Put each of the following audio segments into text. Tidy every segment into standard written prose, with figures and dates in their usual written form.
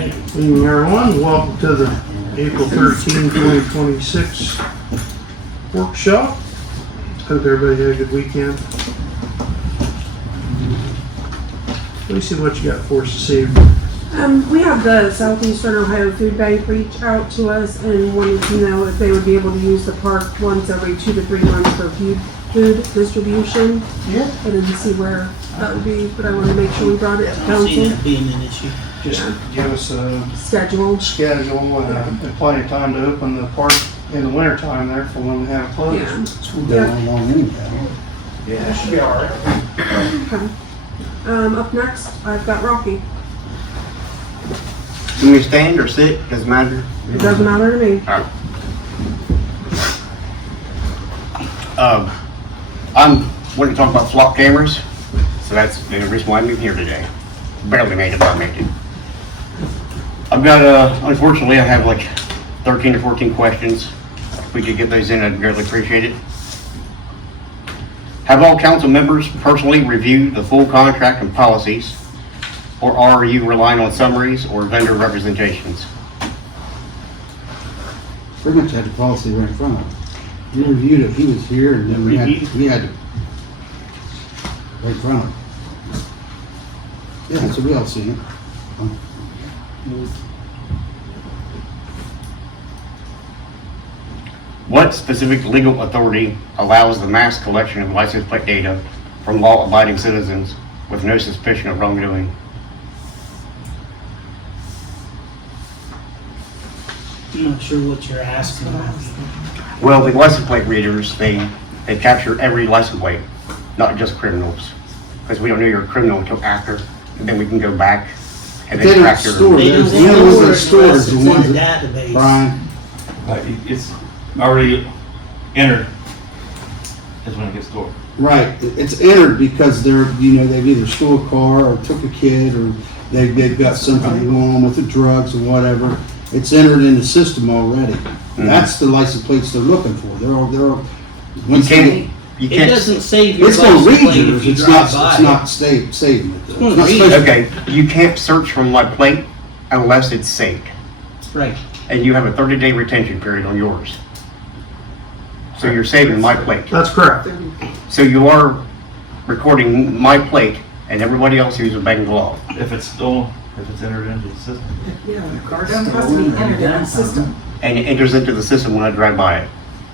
Right. Evening, everyone. Welcome to the April 13, 2026 workshop. Hope everybody had a good weekend. Let me see what you got for us this evening. We have the Southeastern Ohio Food Bank reach out to us and wanted to know if they would be able to use the park once every 2 to 3 months for food distribution. Yeah. And then see where that would be, but I want to make sure we brought it to I don't see council. that being an issue. Just give us a Schedule. schedule and plenty of time to open the park in the winter time there for when we have it closed. Yeah. We'll go along anyhow. Yeah, it should be all right. Okay. Up next, I've got Rocky. Can we stand or sit? Doesn't matter. It doesn't matter to me. I'm wanting to talk about flock cameras, so that's the reason why I'm here today. Barely made it, but I made it. I've got, unfortunately, I have like 13 or 14 questions. If we could get those in, I'd greatly appreciate it. Have all council members personally reviewed the full contract and policies, or are you relying on summaries or vendor representations? Pretty much had the policy right in front of him. You reviewed it, he was here, and then we had to, right in front of him. Yeah, so we all seen it. What specific legal authority allows the mass collection of license plate data from law-abiding citizens with no suspicion of wrongdoing? I'm not sure what you're asking. Well, the license plate readers, they capture every license plate, not just criminals. Because we don't know you're a criminal until after, and then we can go back and They then don't track your... store They There's don't the ones that store it stores, the unless ones it's in the that, database. Brian, It's already entered, is when it gets stored. right, it's entered because they're, you know, they've either stole a car or took a kid, or they've got something going on with the drugs or whatever. It's entered in the system already. That's the license plates they're looking for. They're all, You once they can't, get, you It can't... doesn't save your it's gonna license read plate yours, if you it's drive by. not saving it. though. gonna It's not read supposed to. Okay, you can't search from my plate unless it's saved. Right. And you have a 30-day retention period on yours. So you're saving my plate. That's correct. So you are recording my plate and everybody else who's obeying the law. If it's stolen, if it's entered into the system. Yeah, the car has to be entered in the system. And it enters into the system when I drive by it.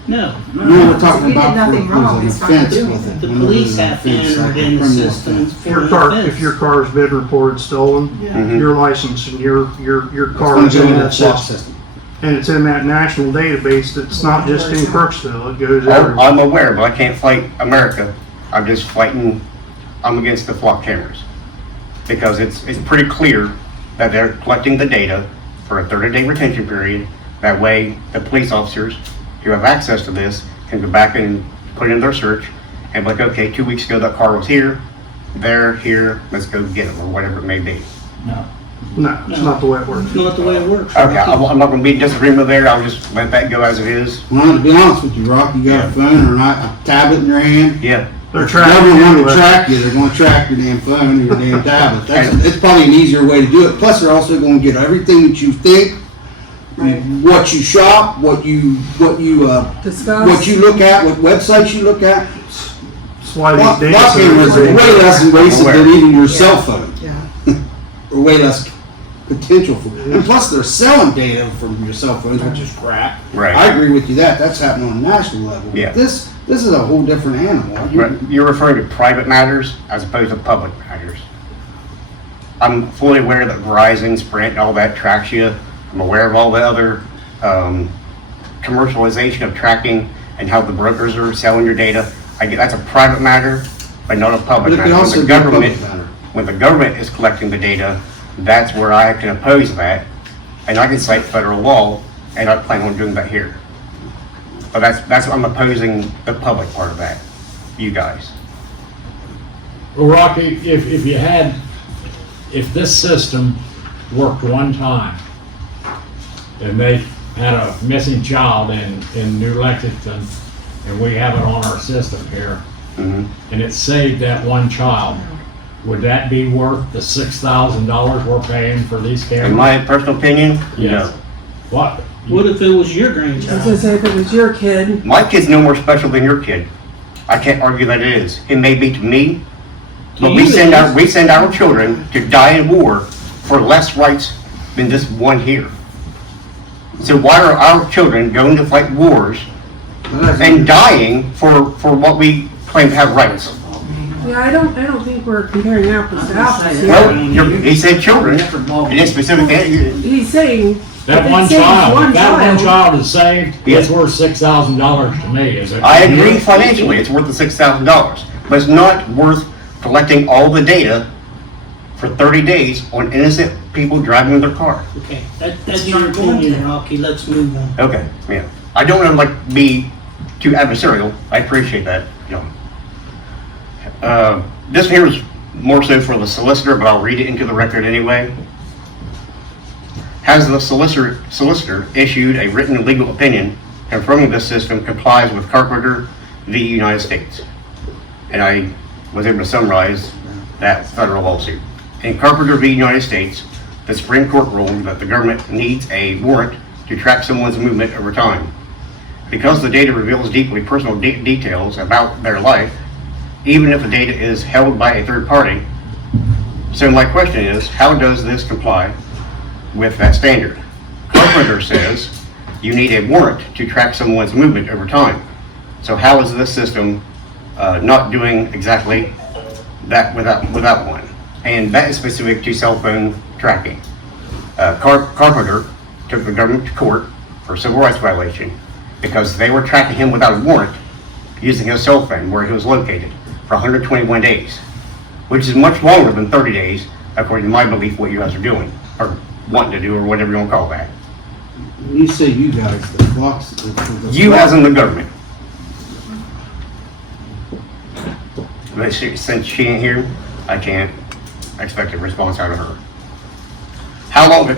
No. No, we're talking So you did about nothing for wrong, an it's not offense doing with it. it. The Whenever police there's an have to offense, enter like it a in the criminal system offense. for If an if your offense. car's been reported stolen, Mhm. your license and your It's car gonna is go in in that that clock system. system. And it's in that national database that's not just in Crooksville, it goes I'm everywhere. I'm aware, but I can't fight America. I'm just fighting, I'm against the flock cameras. Because it's pretty clear that they're collecting the data for a 30-day retention period. That way, the police officers who have access to this can go back and put in their search and be like, okay, 2 weeks ago that car was here, there, here, let's go get them, or whatever it may be. No. No, it's not the way it works. It's not the way it works. Okay, I'm not gonna be in disagreement there, I'll just let that go as it is. Well, to be honest with you, Rock, you got a phone or not, a tablet in your hand. Yeah, They're If tracking they're gonna anyway. track you, they're gonna track your damn phone or your damn tablet. It's probably an easier way to do it. Plus, they're also gonna get everything that you think, what you shop, what you Discuss. look at, what websites you look at. That's why Block these data cameras are way centers. less invasive than even your cell phone, Yeah. or way less potential for. And plus, they're selling data from your cell phones, which is crap. right. I agree with you that's happening on a national level. Yeah. This is a whole different animal. You're referring to private matters as opposed to public matters. I'm fully aware that Verizon, Sprint, and all that tracks you. I'm aware of all the other commercialization of tracking and how the brokers are selling your data. I get that's a private matter, but not a But public it matter. can also be a public matter. When the government is collecting the data, that's where I can oppose that, and I can cite federal law, and I plan on doing that here. But that's I'm opposing the public part of that. You guys. Well, Rocky, if this system worked one time and they had a missing child in New Lexington and we have it on our system here Mhm. and it saved that one child, would that be worth the $6,000 we're paying for these cameras? In my personal opinion, Yes. no. What? What if it was your I was gonna grandchild? say, if it was your kid, My kid's no more special than your kid. I can't argue that it is. It may be to me, but To we you send it our, is. we send our children to die in war for less rights than this one here. So why are our children going to fight wars and dying for what we claim to have rights? yeah, I don't think we're comparing apples to apples here. Well, he said children, he didn't specifically, He's saying. That if it one saves child, one if that one child- child is saved, Yeah. it's worth $6,000 to me, is it? I agree financially, it's worth the $6,000, but it's not worth collecting all the data for 30 days on innocent people driving in their car. Okay, that's your opinion, Rocky, let's move on. Okay, yeah. I don't want to like be too adversarial. I appreciate that, John. This here is more so for the solicitor, but I'll read it into the record anyway. Has the solicitor issued a written legal opinion confirming this system complies with Carpenter v. United States? And I was able to summarize that federal lawsuit. In Carpenter v. United States, the Supreme Court ruled that the government needs a warrant to track someone's movement over time. Because the data reveals deeply personal details about their life, even if the data is held by a third party. So my question is, how does this comply with that standard? Carpenter says you need a warrant to track someone's movement over time. So how is this system not doing exactly that without one? And that is specific to cell phone tracking. Carpenter took the government to court for a civil rights violation because they were tracking him without a warrant using his cell phone where he was located for 121 days, which is much longer than 30 days, according to my belief, what you guys are doing, or wanting to do, or whatever you want to call that. When you say you guys, the flocks. You as in the government. But since she ain't here, I can't expect a response out of her. How long,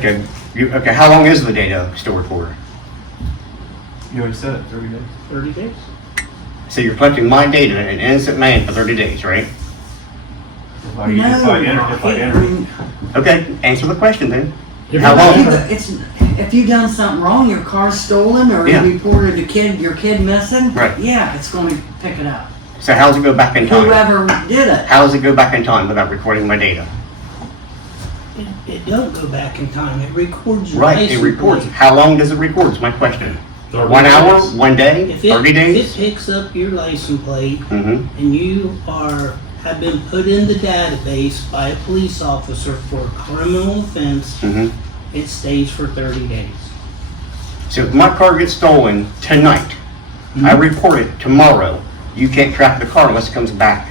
how long is the data stored for? You already said it, 30 days. 30 days? So you're collecting my data, an innocent man, for 30 days, right? If I enter, Okay, answer the question then. If How you- long? If you done something wrong, your car's stolen, or Yeah. you reported your kid missing. Right. Yeah, it's going to pick it up. So how does it go back in time? Whoever did it. How does it go back in time without recording my data? It don't go back in time, it records your Right, it license records. plate. How long does it record is my question. 30 1 hour, days. 1 day, If 30 it days? picks up your license plate Mm-hmm, and you have been put in the database by a police officer for a criminal offense, mm-hmm. it stays for 30 days. So if my car gets stolen tonight, I report it tomorrow, you can't track the car unless it comes back.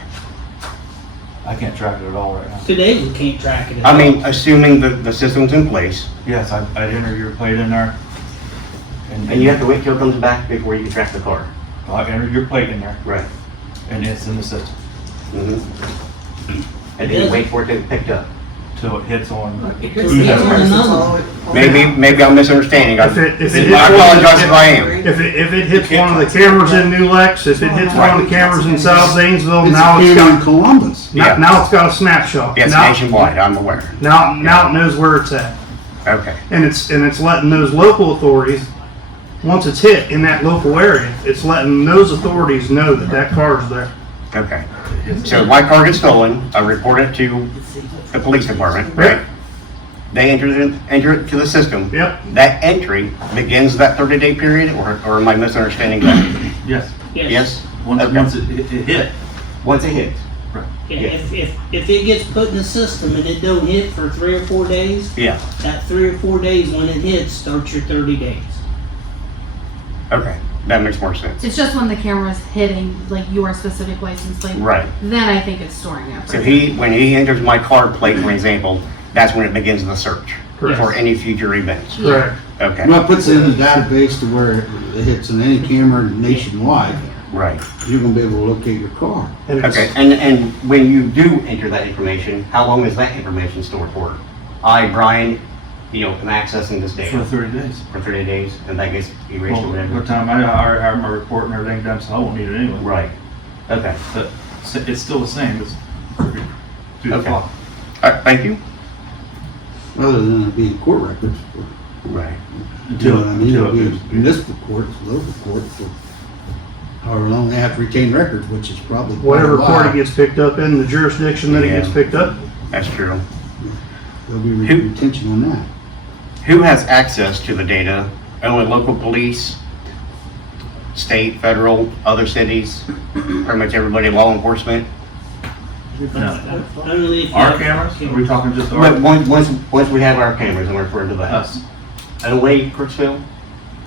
I can't track it at all right now. Today, we can't track it at I all. mean, assuming the system's in place, Yes, I'd enter your plate in there. and you have to wait till it comes back before you can track the car. I'll enter your plate in there, Right. and it's in the system Mm-hmm. And then you wait for it to get picked up. till it hits on. Because it's on another. Maybe I'm misunderstanding. If it hits I apologize if I am. If it hits one of the cameras in New Lex, if it hits one of the cameras in South Zanesville, It's now it's here in got, Columbus. Yeah. now it's got a snapshot. Yes, Now- nationwide, I'm aware. Now it knows where it's at. Okay. And it's letting those local authorities, once it's hit in that local area, it's letting those authorities know that that car's there. Okay. So my car gets stolen, I report it to the police department, right? They enter it to the system. Yep. That entry begins that 30-day period, or am I misunderstanding that? Yes, Yes? once Okay. it hit. Once it hits? Yeah, if it gets put in the system and it don't hit for 3 or 4 days, Yeah. that 3 or 4 days when it hits starts your 30 days. Okay, that makes more sense. It's just when the camera's hitting like your specific license plate. Right. Then I think it's storing it. So when he enters my car plate, for example, that's when it begins the search Correct. for any future events. Correct. Okay, Well, it puts it in the database to where it hits in any camera nationwide, right. you're gonna be able to locate your car. And it's- Okay, and when you do enter that information, how long is that information stored for? I, Brian, am accessing this For data 30 days. for 30 days, and that gets erased Well, or by the whatever? time I already have my report and everything done, so I won't need it anyway. Right, okay, But it's still the same as through the Okay. flock. All right, thank you. Other than it being court records, Right. you know what I mean? Until It'll it be goes- municipal court, local court, for however long they have to retain records, which is probably quite a Whatever while. court it gets picked up in, the jurisdiction that it Yeah. gets picked up. That's true. There'll be Who- retention on that. Who has access to the data? Only local police, state, federal, other cities, pretty much everybody, law enforcement? Only if you Our have- cameras, are we talking just But our, once we have our cameras, I'm referring to that. us? Only Crooksville?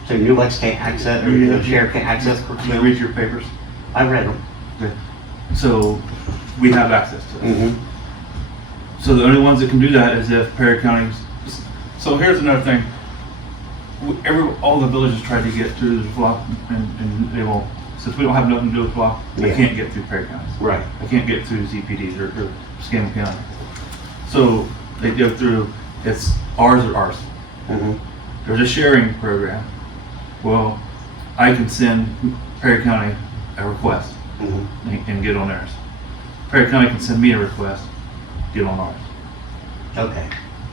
So New Lex can't access, or the sheriff can't access Can you Crooksville? read your papers? I read them. So we have access to it. Mm-hmm. So the only ones that can do that is if Perry County's, so here's another thing. All the villages tried to get through the flock and they won't, since we don't have nothing to do with flock, they Yeah. can't get through Perry County. Right. They can't get through ZPDs or Scammon County. So they go through, it's ours or ours. Mm-hmm. There's a sharing program. Well, I can send Perry County a request Mm-hmm. and get on theirs. Perry County can send me a request, get on ours. Okay,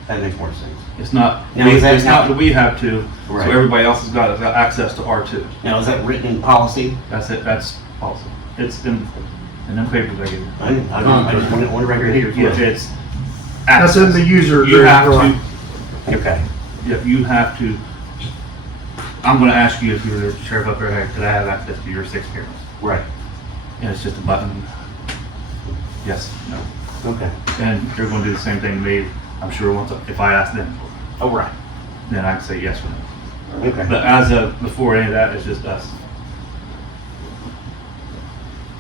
that makes more sense. It's not, Now, is that it's not that we have to, so Right. everybody else has got access to R2. Now, is that written in policy? That's it, that's policy. It's in them papers I give you. I just want it on the record here. Yeah, it's That's in access. the user You have agreement. to, Okay. yeah, you have to, I'm gonna ask you if you're the sheriff up there, hey, could I have access to your 6 cameras? Right. And it's just a button. Yes, no. Okay. And they're gonna do the same thing to me, I'm sure, once, if I ask them, Oh, right. then I can say yes or no. Okay. But as of, before any of that, it's just us.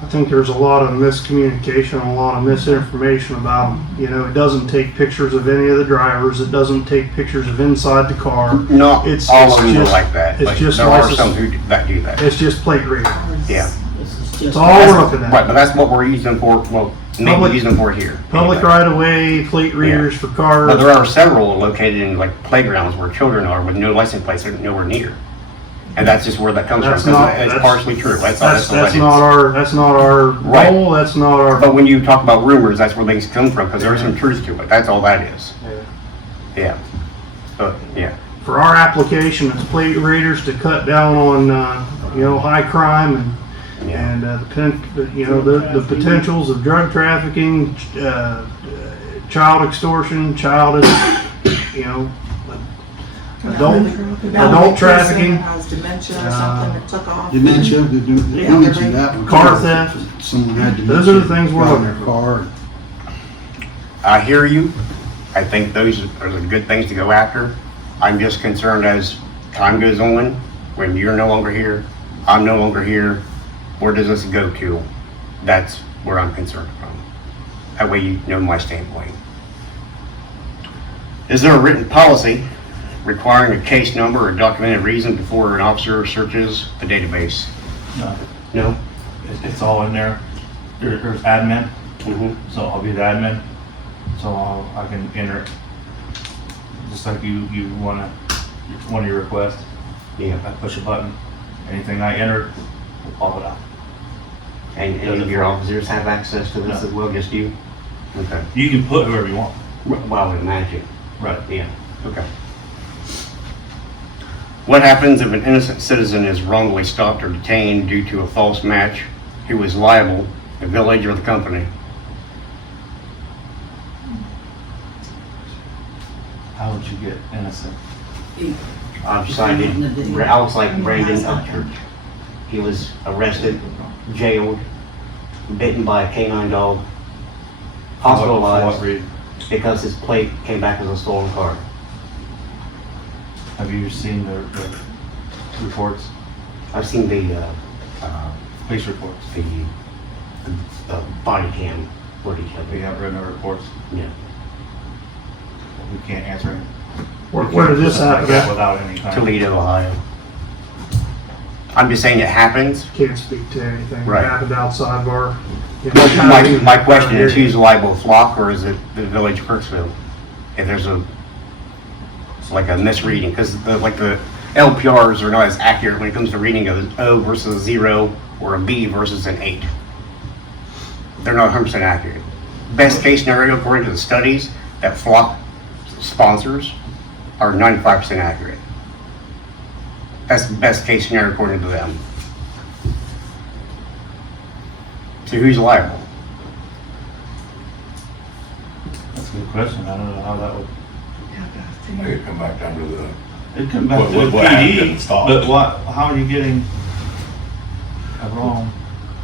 I think there's a lot of miscommunication, a lot of misinformation about them. You know, it doesn't take pictures of any of the drivers. It doesn't take pictures of inside the car. Not It's- all it's of them are just- like that, it's but just there are license- some that do that. It's just plate reading. Yeah. This is It's just. all we're looking Right, at. but that's what we're using for, well, maybe Public- using for here. Public Anyway. right of way, plate readers for cars. But there are several located in like playgrounds where children are with no license plates are nowhere near. And that's just where that comes from, That's because not- it's that's- partially true. That's all That's that is. not our, that's not our Right. goal. That's not our. But when you talk about rumors, that's where things come from, because there's some truth to it. That's all that is. Yeah. But, yeah. For our application, it's plate readers to cut down on, you know, high crime and Yeah. and you know the potentials of drug trafficking, child extortion, child, you know, adult trafficking, Has dementia or something that took off. Dementia, you mentioned that one. Car theft. Someone had dementia. Those are the things we're driving looking their car. I hear you. I think those are the good things to go after. I'm just concerned as time goes on, when you're no longer here, I'm no longer here, where does this go to? That's where I'm concerned from. That way you know my standpoint. Is there a written policy requiring a case number or documented reason before an officer searches the database? No, No? it's all in there. There's admin, Mm-hmm. so I'll be the admin, so I can enter it. Just like you one of your requests, Yeah. I push a button, anything I enter, will pop it out. And any of your officers have access to this No. as well, just you? Okay. You can put whoever you want. Well, I would imagine. Right. Yeah, okay. What happens if an innocent citizen is wrongly stopped or detained due to a false match? Who is liable, the village or the company? How would you get innocent? I've cited, I was like Brandon Upchurch. He was arrested, jailed, bitten by a canine dog, For what hospitalized reason? because his plate came back as a stolen car. Have you seen the reports, I've seen the police reports? body cam footage of We it. haven't written the reports. Yeah. We can't answer it. where did this happen at? Without any kind of. Toledo, Ohio. I'm just saying it happens. Can't speak to anything Right. that happened outside of our. My question is, who's liable, Flock or is it the village of Crooksville? If there's it's like a misreading, because the LPRs are not as accurate when it comes to reading an O versus a 0 or a B versus an 8. They're not 100% accurate. best case scenario, according to the studies that Flock sponsors, are 95% accurate. That's the best case scenario according to them. So who's liable? That's a good question. I don't know how that would. Maybe come back down to the, It'd come back to What the happened at PD, the stop? but how are you getting a wrong?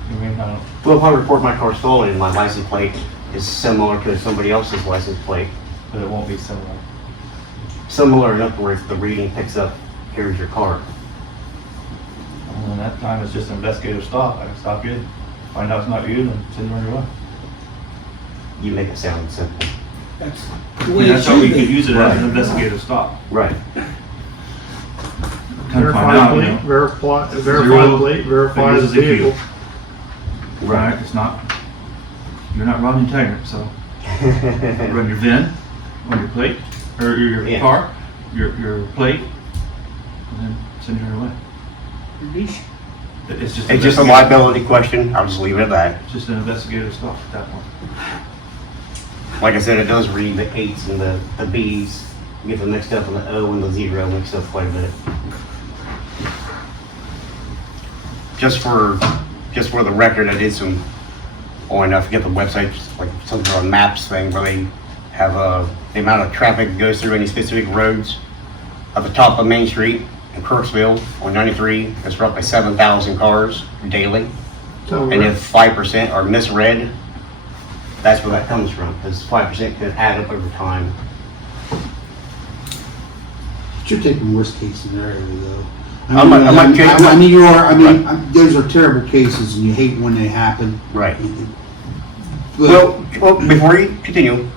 I mean, I don't. Well, if I report my car stolen and my license plate is similar to somebody else's license plate, But it won't be similar. similar enough where if the reading picks up, here's your car. And that time it's just an investigative stop. I can stop you, find out it's not you, and send you on your way. You make it sound simple. That's the I way mean, it that's how we should could be. use it as an investigative stop. Right. Kind of find Verify out, plate, you know. verify Zero the plate, verify fingers the is a cue. vehicle. Right, it's not, you're not robbing Taggart, so run your VIN on your plate, or your Yeah. car, your plate, and then send you on your way. It's just. It's just a investigative- liability question. I'll just leave it at that. It's just an investigative stop at that point. Like I said, it does read the 8s and the B's, get them mixed up, and the O and the 0 mixed up quite a bit. Just for the record, I did some, I forget the website, just like some sort of maps thing where they have the amount of traffic that goes through any specific roads. At the top of Main Street in Crooksville on 93, it's roughly 7,000 cars daily. So And if 5% are misread, that's where that comes from, because 5% could add up over time. But you're taking worst case scenario though. I'm not kidding. I mean, you are, I mean, those are terrible cases and you hate when they happen. Right. But- Well, before you continue,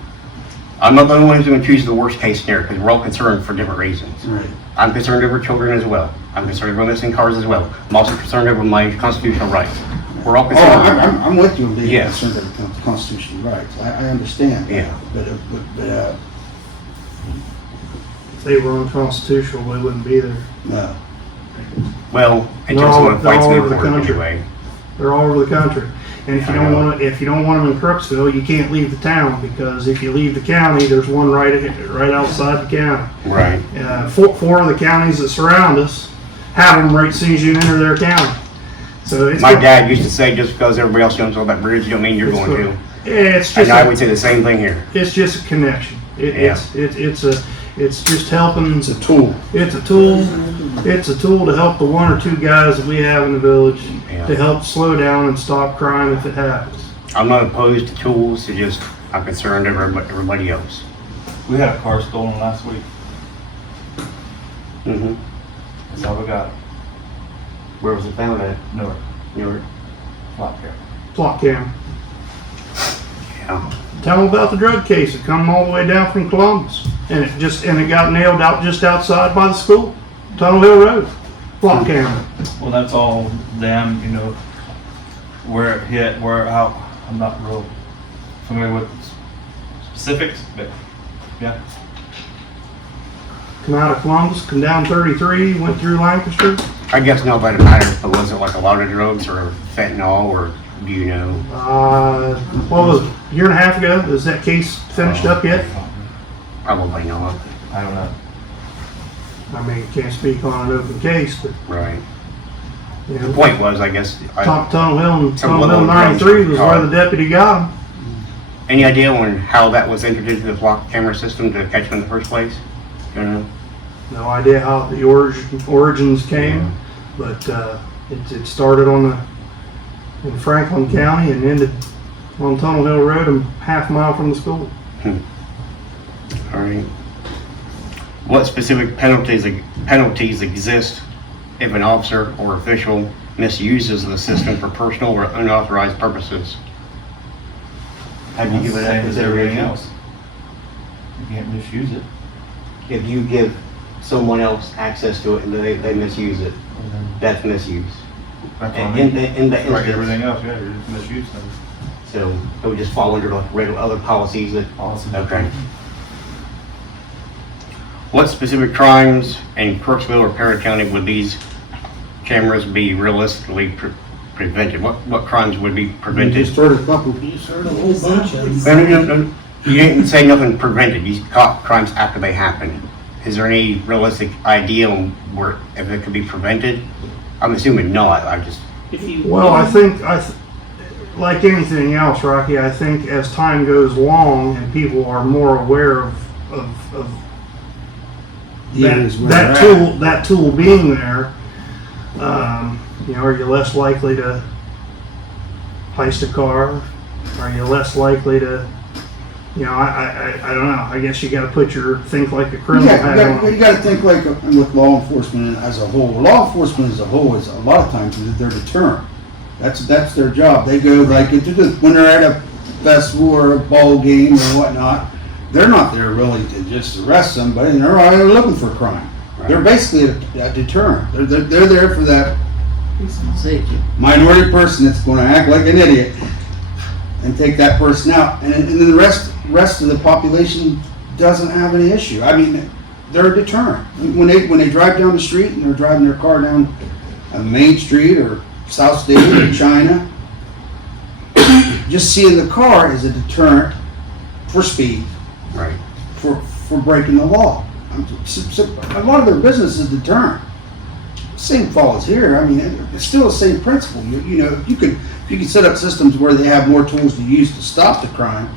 I'm not the only one who's going to choose the worst case scenario, because we're all concerned for different reasons. Right. I'm concerned over children as well. I'm concerned over missing cars as well. I'm also concerned over my constitutional rights. We're all Oh, concerned. I'm with you on being Yes. concerned about the constitutional rights. I understand. that. Yeah. But if they were unconstitutional, we wouldn't be there. no. Well, it They're just all- want to they're fight all me over the for it country. anyway. They're all over the country. And if you I don't know. want to, if you don't want them in Crooksville, you can't leave the town, because if you leave the county, there's one right outside the county. Right. Four of the counties that surround us have them right as soon as you enter their county. So it's My dad used to say, just because everybody else jumps on that bridge, you don't mean you're It's going to. It's And just I would say the same thing here. it's just a connection. Yeah. It's just helping. It's a tool. It's a tool. It's a tool to help the one or two guys that we have in the village Yeah. to help slow down and stop crime if it happens. I'm not opposed to tools, I'm concerned over everybody else. We had a car stolen last week. Mm-hmm. That's how we got it. Where was it found at? Newark, Newark. Flock Care. Flock cam. Yeah. Tell them about the drug case that come all the way down from Columbus, and it got nailed out just outside by the school, Tunnel Hill Road. Flock camera. Well, that's all them, you know, where it hit, how, I'm not real familiar with specifics, but yeah. Come out of Columbus, come down 33, went through Lancaster. I guess not that it matters, but was it like a lot of drugs or fentanyl, or do you know? What was it, a year and a half ago? Is that case finished up yet? Probably not. I don't know. I mean, can't speak on an open case, but Right. you The know, point was, I guess, top Tunnel Hill and Some Tunnel little Hill 93 was car. where the deputy got him. any idea on how that was entered into the flock camera system to catch them in the first place? You know? No idea how the origins came, but it started in Franklin County and ended on Tunnel Hill Road, a half mile from the school. All right. What specific penalties exist if an officer or official misuses the system for personal or unauthorized purposes? Have you given that Same as everything consideration? else. You can't misuse it. If you give someone else access to it and they misuse it, that's misuse. That's what I In mean. the Like instance, everything else, yeah, you're just misusing them. so it would just fall under like regular other policies that. Policies. Okay. What specific crimes in Crooksville or Perry County would these cameras be realistically prevented? What crimes would be You prevented? just heard a couple. You heard a whole bunch of them. No. You didn't say nothing prevented. You caught crimes after they happened. Is there any realistic idea on where, if it could be prevented? I'm assuming not. I just, If you. Well, I think, like anything else, Rocky, I think as time goes along and people are more aware of Yeah, is where that they're at. that tool being there, you know, are you less likely to heist a car? Are you less likely to, you know, I don't know. I guess you got to think like a criminal hat on. You gotta think like with law enforcement as a whole. Law enforcement as a whole is a lot of times they're deterrent. That's their job. They go like when they're at a festival or a ball game or whatnot. They're not there really to just arrest somebody. And they're already looking for crime. Right. They're basically a deterrent. They're there for that Safety. minority person that's going to act like an idiot and take that person out, and then the rest of the population doesn't have any issue. I mean, they're a deterrent. When they drive down the street and they're driving their car down a main street or South State or China, just seeing the car is a deterrent for speed, right. for breaking the law. A lot of their business is deterrent. Same falls here. I mean, it's still the same principle. You know, you can set up systems where they have more tools to use to stop the crime.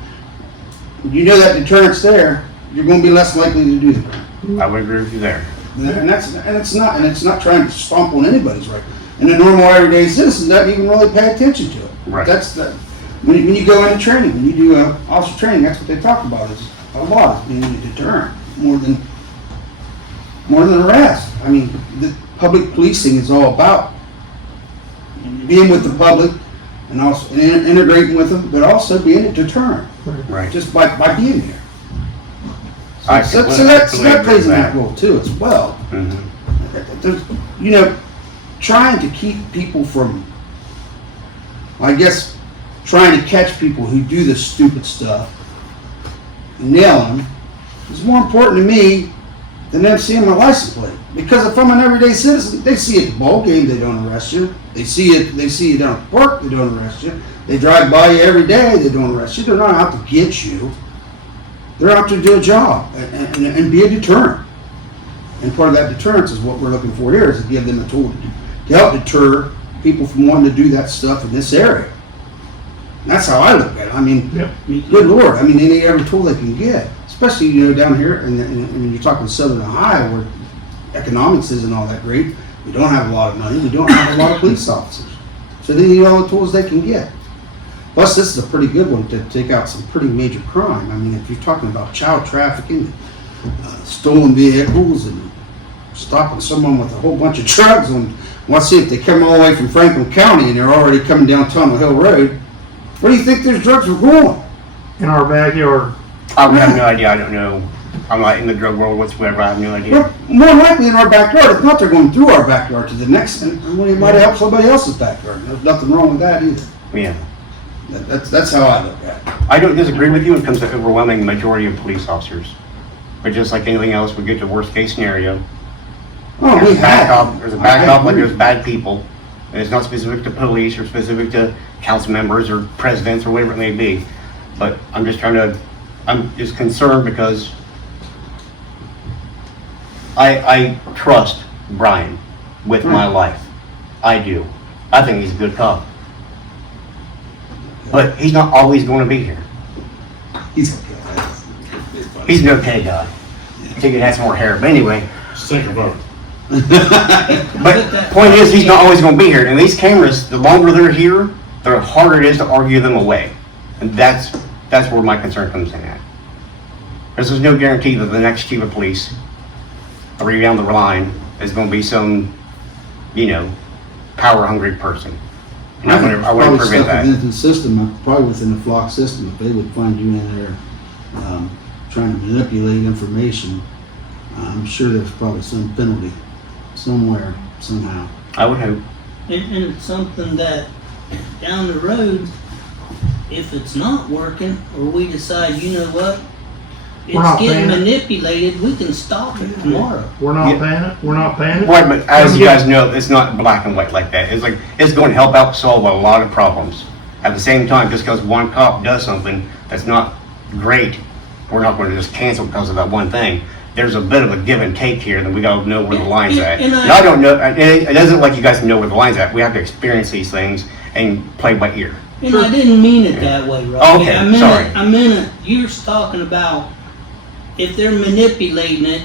You know that deterrent's there. You're going to be less likely to do the crime. I would agree with you there. And it's not trying to stomp on anybody's right. And the normal everyday citizen doesn't even really pay attention to it. Right. That's when you go into training, when you do officer training, that's what they talk about is a lot is being a deterrent more than arrest. I mean, the public policing is all about being with the public and also integrating with them, but also being a deterrent Right. just by being here. I So completely that agree plays with in that that. role too as well. Mhm. There's, you know, trying to keep people from, I guess, trying to catch people who do this stupid stuff, nail them, is more important to me than them seeing my license plate. Because if I'm an everyday citizen, they see it at the ball game, they don't arrest you. They see you down at the park, they don't arrest you. They drive by you every day, they don't arrest you. They're not out to get you. They're out to do a job and be a deterrent. And part of that deterrence is what we're looking for here, is to give them a tool to help deter people from wanting to do that stuff in this area. And that's how I look at it. I mean, good Lord, I mean, any every tool they can get, especially, you know, down here, and you're talking Southern Ohio, where economics isn't all that great. We don't have a lot of money. We don't have a lot of police officers. So they need all the tools they can get. Plus, this is a pretty good one to take out some pretty major crime. I mean, if you're talking about child trafficking, stolen vehicles, and stopping someone with a whole bunch of drugs, and let's see if they come all the way from Franklin County and they're already coming down Tunnel Hill Road, where do you think those drugs were going? In our backyard. I have no idea. I don't know. I'm not in the drug world whatsoever. I have no idea. Well, more likely in our backyard. If not, they're going through our backyard to the next, and we might have helped somebody else's backyard. There's nothing wrong with that either. Yeah. That's how I look at it. I don't disagree with you when it comes to overwhelming majority of police officers. But just like anything else, we get to worst case scenario. Oh, we There's a bad have. cop, there's a bad cop, like agree. there's bad people. And it's not specific to police or specific to council members or presidents or whatever it may be. But I'm just concerned because I trust Brian with my life. I do. I think he's a good cop. But he's not always going to be here. He's okay. He's an okay guy. I think he has more hair. But anyway, Think about it. but the point is, he's not always going to be here. And these cameras, the longer they're here, the harder it is to argue them away. And that's where my concern comes in at. There's no guarantee that the next chief of police, or down the line, is going to be some, you know, power-hungry person. And I want to prevent that. Within the system, probably within the flock system, if they would find you in there trying to manipulate information, I'm sure there's probably some penalty somewhere, somehow. I would hope. And it's something that down the road, if it's not working, or we decide, you know what, it's We're not getting paying it. manipulated, we can stop it tomorrow. We're not Yeah. paying it, we're not paying it. Right, but as you guys know, it's not black and white like that. It's like, it's going to help out solve a lot of problems. At the same time, just because one cop does something that's not great, we're not going to just cancel because of that one thing. There's a bit of a give and take here, then we gotta know where the line's at. And And I don't know, it doesn't like you guys know where the line's at. We have to experience these things and play by ear. And I didn't mean it that way, Robbie. Oh, okay, I meant sorry. it, I meant it, you're talking about if they're manipulating it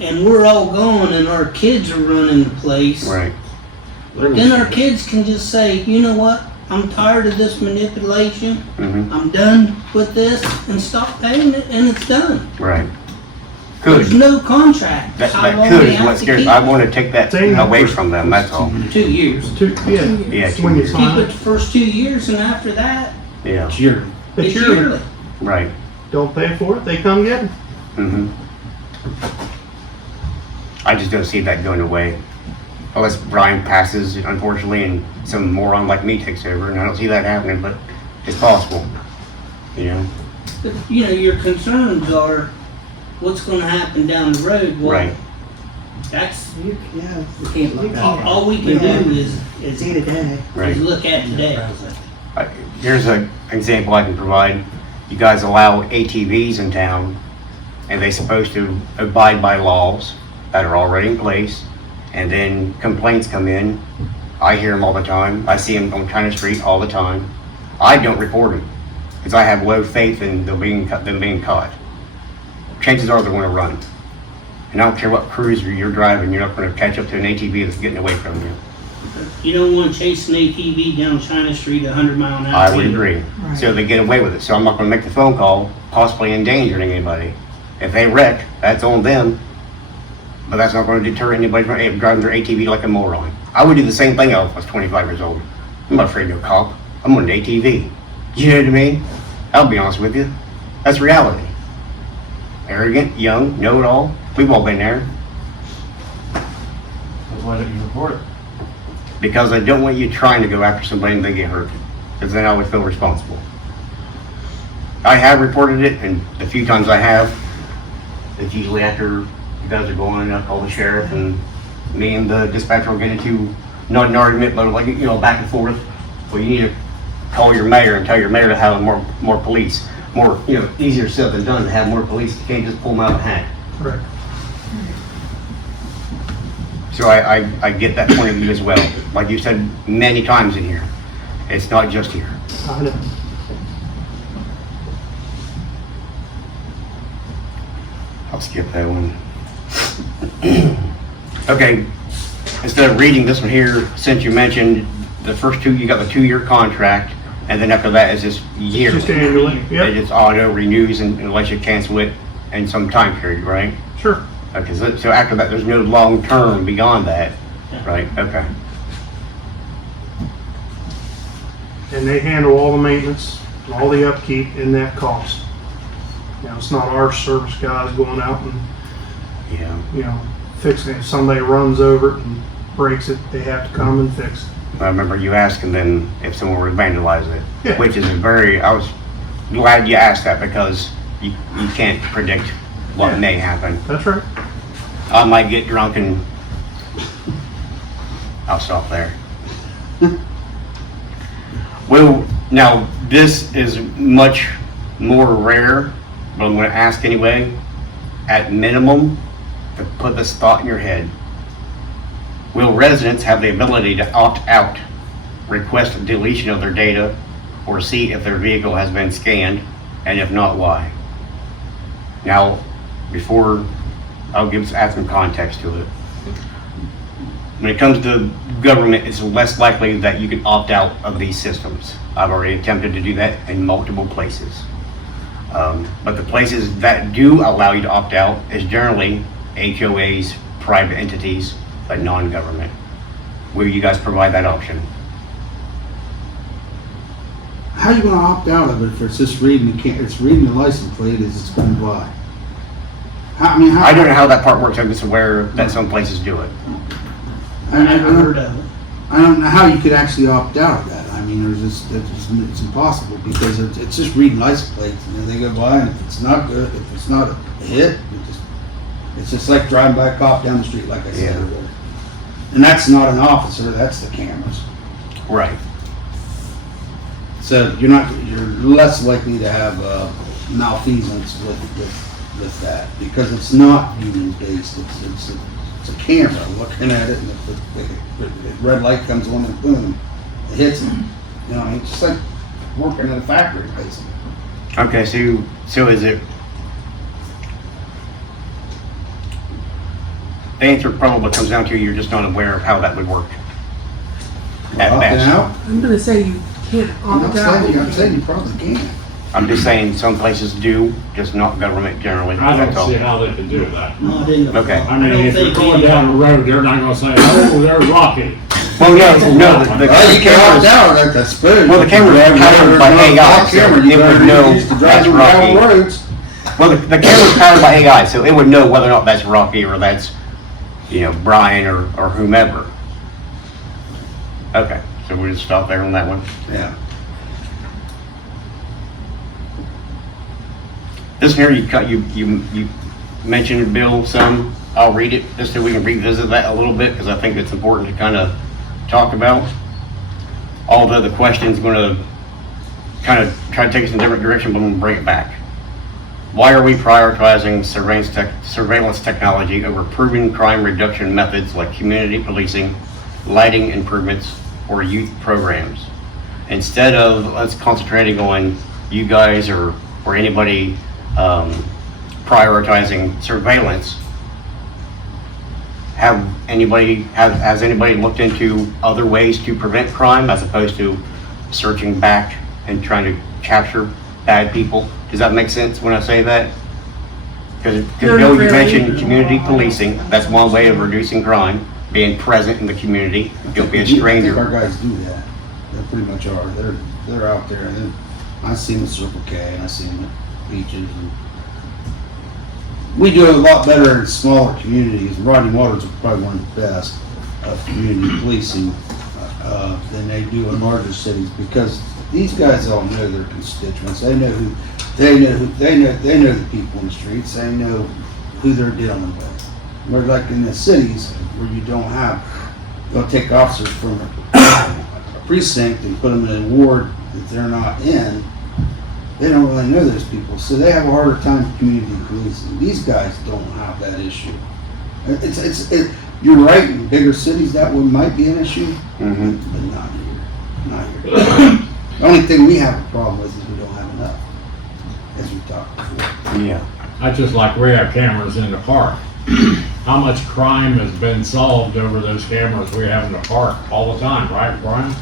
and we're all gone and our kids are running the place. Right. Then our kids can just say, you know what, I'm tired of this manipulation, Mm-hmm, I'm done with this, and stop paying it, and it's done. right. There's Could. no contract. That How long could they is have what to scares, keep I it? wanna take that Same. away from them, that's all. 2 years. Yeah. Yeah, It's when you 2 years. Keep sign it it. the first 2 years, and after that, Yeah, It's yearly. it's yearly. yearly. right. Don't pay for it, they come get it. Mm-hmm. I just don't see that going away. Unless Brian passes, unfortunately, and some moron like me takes over, and I don't see that happening, but it's possible. You know? But, you know, your concerns are what's gonna happen down the road. Well, Right. that's, Yeah, we can't look at it. all we can do is Day to day. Right. look at today. Here's an example I can provide. You guys allow ATVs in town, and they're supposed to abide by laws that are already in place, and then complaints come in. I hear them all the time. I see them on China Street all the time. I don't report them, because I have low faith in them being caught. Chances are they're gonna run. And I don't care what cruiser you're driving, you're not gonna catch up to an ATV that's getting away from you. You don't wanna chase an ATV down China Street 100 mile an hour. I would either. agree. So they get away with it. So I'm not gonna make the phone call, possibly endangering anybody. If they wreck, that's on them. But that's not gonna deter anybody from driving their ATV like a moron. I would do the same thing if I was 25 years old. I'm not afraid of a cop. I'm on an ATV. You know what I mean? I'll be honest with you. That's reality. Arrogant, young, know-it-all. We've all been there. Why don't you report it? Because I don't want you trying to go after somebody and they get hurt. Because then I would feel responsible. I have reported it, and the few times I have, it's usually after you guys are going and I call the sheriff, and me and the dispatcher will get into, not an argument, but like, you know, back and forth. Well, you need to call your mayor and tell your mayor to have more police. More, you know, easier said than done to have more police. You can't just pull them out of the hat. Correct. So I get that point of view as well. Like you said many times in here, it's not just here. I know. I'll skip that one. Okay, instead of reading this one here, since you mentioned the first two, you got the 2-year contract, and then after that is just yearly. Just annually, It yep, just auto renews unless you cancel it in some time period, right? sure. Okay, so after that, there's no long term beyond that, right? Okay. And they handle all the maintenance, all the upkeep in that cost. You know, it's not our service guys going out and, Yeah. you know, fixing it. If somebody runs over it and breaks it, they have to come and fix it. I remember you asking them if someone would vandalize it, Yeah. which is I was glad you asked that because you can't predict what Yeah. may happen. That's right. I might get drunk and I'll stop there. Well, now this is much more rare, but I'm going to ask anyway. At minimum, to put this thought in your head. Will residents have the ability to opt out, request deletion of their data, or see if their vehicle has been scanned, and if not, why? Now, before I'll add some context to it. When it comes to government, it's less likely that you can opt out of these systems. I've already attempted to do that in multiple places. But the places that do allow you to opt out is generally HOAs, private entities, but non-government. Will you guys provide that option? How are you gonna opt out of it if it's just reading it's reading the license plate as it's going by? How, I don't know how that part works. I'm just aware that some places do it. I never heard of it. I don't know how you could actually opt out of that. I mean, it's impossible because it's just reading license plates and then they go by and if it's not good, if it's not a hit, it's just like driving by a cop down the street, like I said Yeah. earlier. And that's not an officer, that's the cameras. Right. So you're less likely to have malfeasance with that because it's not human based. It's a camera looking at it, and if the red light comes on and boom, it hits it. You know, it's just like working at a factory basically. Okay, so is it? The answer probably comes down to you're just not aware of how that would work. At Opt best. out? I'm gonna say you can't I'm opt not out. saying, I'm saying you probably can. I'm just saying some places do, just not government generally. I That's don't all. see how they could do that. Not in the. Okay. I mean, don't if you're think going any- down the road, they're not gonna say, oh, there's Rocky. Well, yeah, no, the Well, you can opt cameras. out, I suppose. Well, the camera's If you powered have by a AI, so camera, you it would better know use the that's driver down Rocky. roads. Well, the camera's powered by AI, so it would know whether or not that's Rocky or that's, Brian or whomever. Okay, so we'll just stop there on that one. Yeah. This here, you mentioned, Bill, some. I'll read it just so we can revisit that a little bit because I think it's important to kind of talk about. Although the question's going to kind of try to take us in a different direction, but I'm going to bring it back. Why are we prioritizing surveillance technology over proven crime reduction methods like community policing, lighting improvements, or youth programs? Instead of us concentrating on you guys or anybody prioritizing surveillance, has anybody looked into other ways to prevent crime as opposed to searching back and trying to capture bad people? Does that make sense when I say that? Because Not Bill, you really. mentioned community policing. That's one way of reducing crime, being present in the community. Don't be a I think our stranger. guys do that. They pretty much are. They're out there, and then I see them at Circle K, and I see them at beaches. And we do a lot better in smaller communities. Rodney Waters is probably one of the best of community policing than they do in larger cities because these guys all know their constituents. They know the people in the streets. They know who they're dealing with. Where like in the cities where you they'll take officers from a precinct and put them in a ward that they're not in. They don't really know those people, so they have a harder time community policing. These guys don't have that issue. You're right, in bigger cities that one might be an issue, Mhm. but not here. Not here. The only thing we have a problem with is we don't have enough, as we talked before. Yeah. I just like we have cameras in the park. How much crime has been solved over those cameras we have in the park all the time, right, Brian?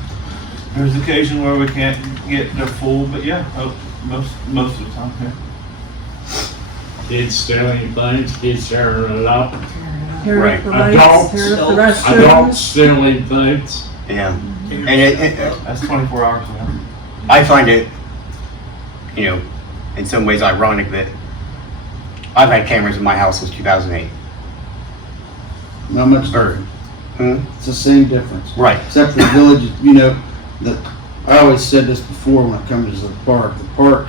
There's occasion where we can't get the full, but yeah, most of the time, yeah. Kids stealing things, kids tearing it up, Tear up the lights, Adults. tear up the adults restrooms. stealing things. Yeah. And That's 24 hours a day. I find it, in some ways ironic that I've had cameras in my house since 2008. Not much Or- different. Hmm? It's the same difference. Right. Except for the village, I always said this before when it comes to the park,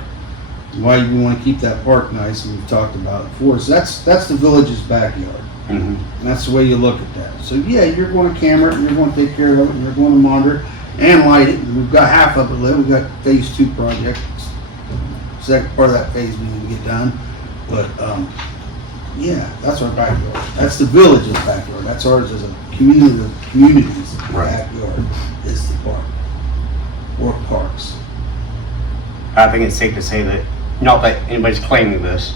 why we want to keep that park nice, and we've talked about it before, so that's the village's backyard. Mhm. And that's the way you look at that. So yeah, you're going to camera it, and you're going to take care of it, and you're going to monitor it and light it. And we've got half of it lit. We've got phase 2 project. Second part of that phase we need to get done. But yeah, that's our backyard. That's the village's backyard. That's ours as a community's Right. backyard is the park or parks. I think it's safe to say that, not that anybody's claiming this,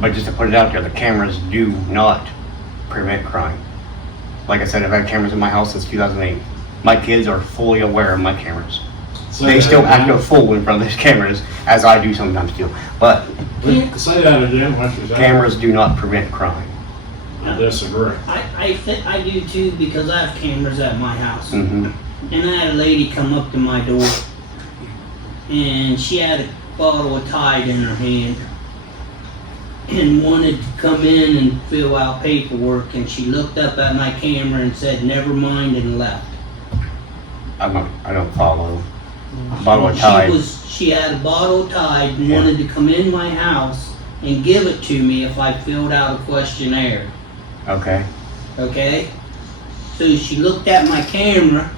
but just to put it out there, the cameras do not prevent crime. Like I said, I've had cameras in my house since 2008. My kids are fully aware of my cameras. They still act a fool in front of those cameras, as I do sometimes too. But Say that again, what you said. cameras do not prevent crime. I disagree. I do too because I have cameras at my house. Mm-hmm. And I had a lady come up to my door and she had a bottle of Tide in her hand and wanted to come in and fill out paperwork, and she looked up at my camera and said, "Never mind," and left. I don't follow. Bottle of Tide. She had a bottle of Tide and wanted to come in my house and give it to me if I filled out a questionnaire. Okay. Okay? So she looked at my camera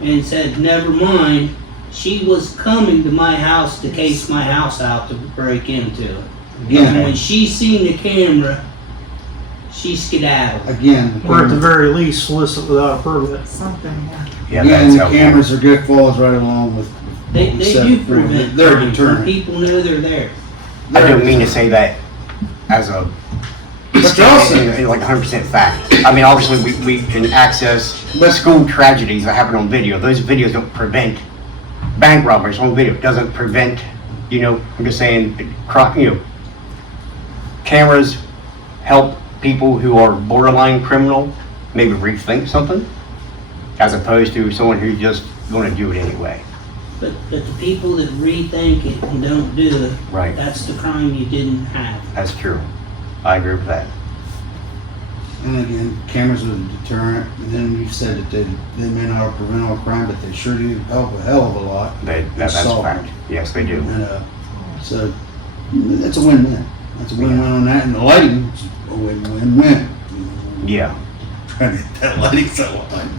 and said, never mind. She was coming to my house to case my house out to break into it. And when she seen the camera, she skedaddled. Again, Or at the very least, solicit without a permit. Something, yeah. Yeah, again, that's the helpful. cameras are good, falls right along with. They what we said do before. prevent They're crime. deterrent. People know they're there. I don't mean to say that as a But you're also, like 100% fact. I mean, obviously we can access school tragedies that happen on video. Those videos don't prevent bank robberies on video. It doesn't prevent, I'm just saying, cameras help people who are borderline criminal maybe rethink something, as opposed to someone who's just going to do it anyway. But the people that rethink it and don't do it, Right. that's the crime you didn't have. That's true. I agree with that. and again, cameras are a deterrent, and then you said that they may not prevent all crime, but they sure do help a hell of a lot. That's a solve fact. it. Yes, they do. And, so, that's a win-win. That's a win-win on that, and the lighting's a win-win-win. Yeah. Trying to get that lighting so on.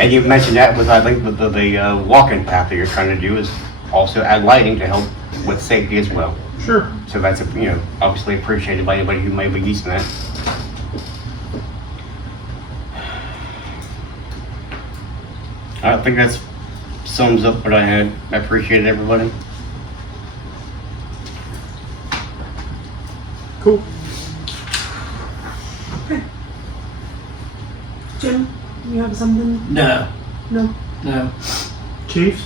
And you mentioned that with, I think, with the walking path that you're trying to do is also add lighting to help with safety as well. Sure. So that's, obviously appreciated by anybody who may be using that. I think that sums up what I had. I appreciate everybody. Cool. Jim, you have something? No, No? no. Chiefs?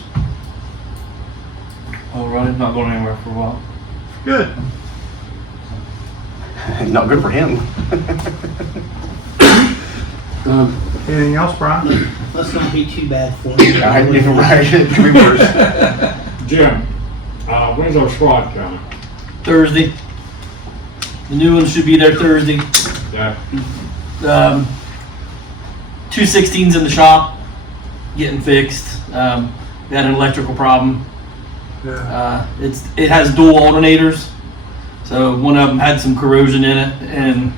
Oh, Ronnie's not going anywhere for a while. Good. Not good for him. Anything else, Brian? Let's not be too bad for me. I didn't write it. Reverse. Jim, when's our squad coming? Thursday. The new one should be there Thursday. Yeah. 216's in the shop, getting fixed. We had an electrical problem. Yeah. It has dual alternators, so one of them had some corrosion in it, and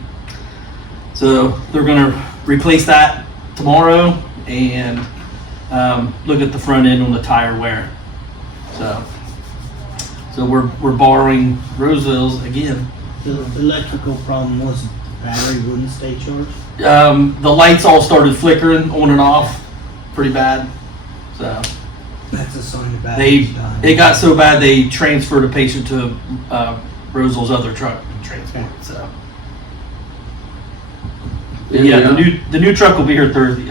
so they're gonna replace that tomorrow and look at the front end on the tire wear. So we're borrowing Roseville's again. The electrical problem was the battery wouldn't stay charged. The lights all started flickering on and off pretty bad, so That's a sign of batteries dying. it got so bad they transferred a patient to Roseville's other truck to transport. So yeah, the new truck will be here Thursday,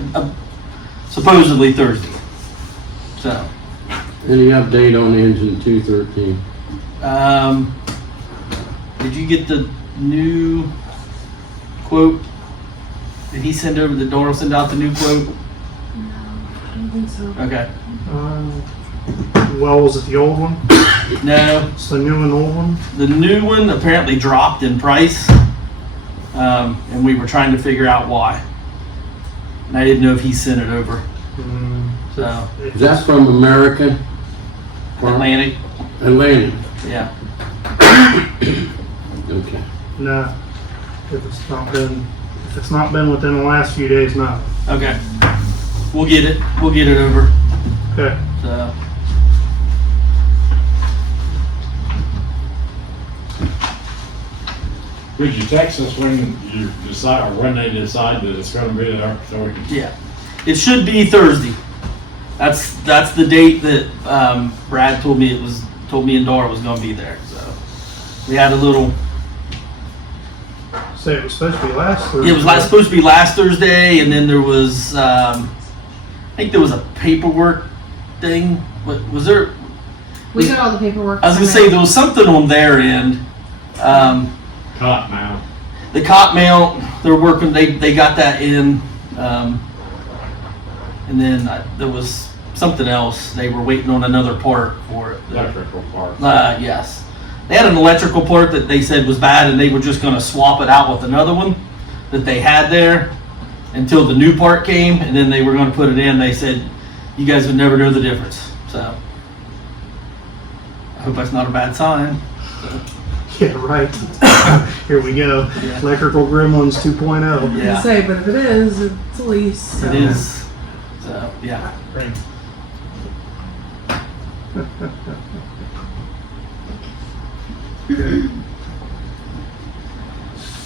supposedly Thursday. So Any update on engine 213? did you get the new quote? Did he send over the Doral send out the new quote? No, I don't think so. Okay. Well, was it the old one? No, It's the new and old one? the new one apparently dropped in price, and we were trying to figure out why. And I didn't know if he sent it over. So Is that from American? Atlantic, Atlantic. yeah. Okay. No. If it's not been within the last few days, no. Okay. We'll get it over. Okay. So Could you text us when you decide, or when they decide that it's gonna be there, so we can? yeah, it should be Thursday. That's the date that Brad told me and Dora was gonna be there. So we had a little. Say it was supposed to be last Thursday. It was supposed to be last Thursday, and then there was I think there was a paperwork thing. What was there? We got all the paperwork. I was gonna say there was something on their end. Cot mount. The cot mount, they're working. They got that in, and then there was something else. They were waiting on another part for it. Electrical part. Yes, they had an electrical part that they said was bad, and they were just gonna swap it out with another one that they had there until the new part came, and then they were gonna put it in. They said you guys would never know the difference. So I hope that's not a bad sign. Yeah, right. Here we go. Yeah. Electrical Gremlins 2.0. I was Yeah. gonna say, but if it is, it's at least. It is. So yeah.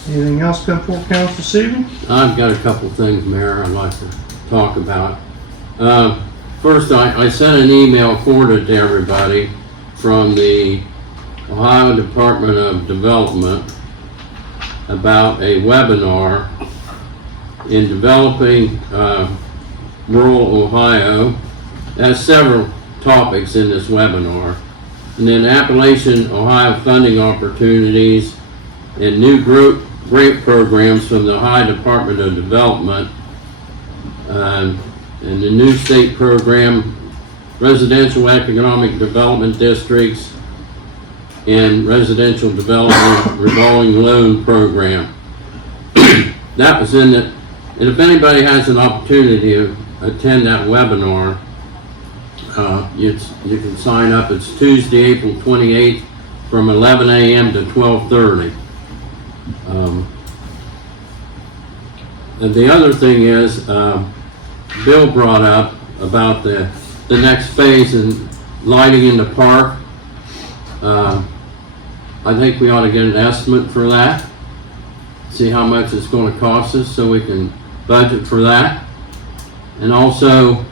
Anything else come before council this evening? I've got a couple things, Mayor, I'd like to talk about. First, I sent an email forwarded to everybody from the Ohio Department of Development about a webinar in developing rural Ohio. It has several topics in this webinar. And then Appalachian Ohio funding opportunities and new grant programs from the Ohio Department of Development, and the new state program, residential economic development districts, and residential development revolving loan program. That was in it. And if anybody has an opportunity to attend that webinar, you can sign up. It's Tuesday, April 28th from 11 a.m. to 12:30. And the other thing is, Bill brought up about the next phase in lighting in the park. I think we ought to get an estimate for that, see how much it's going to cost us so we can budget for that. And also,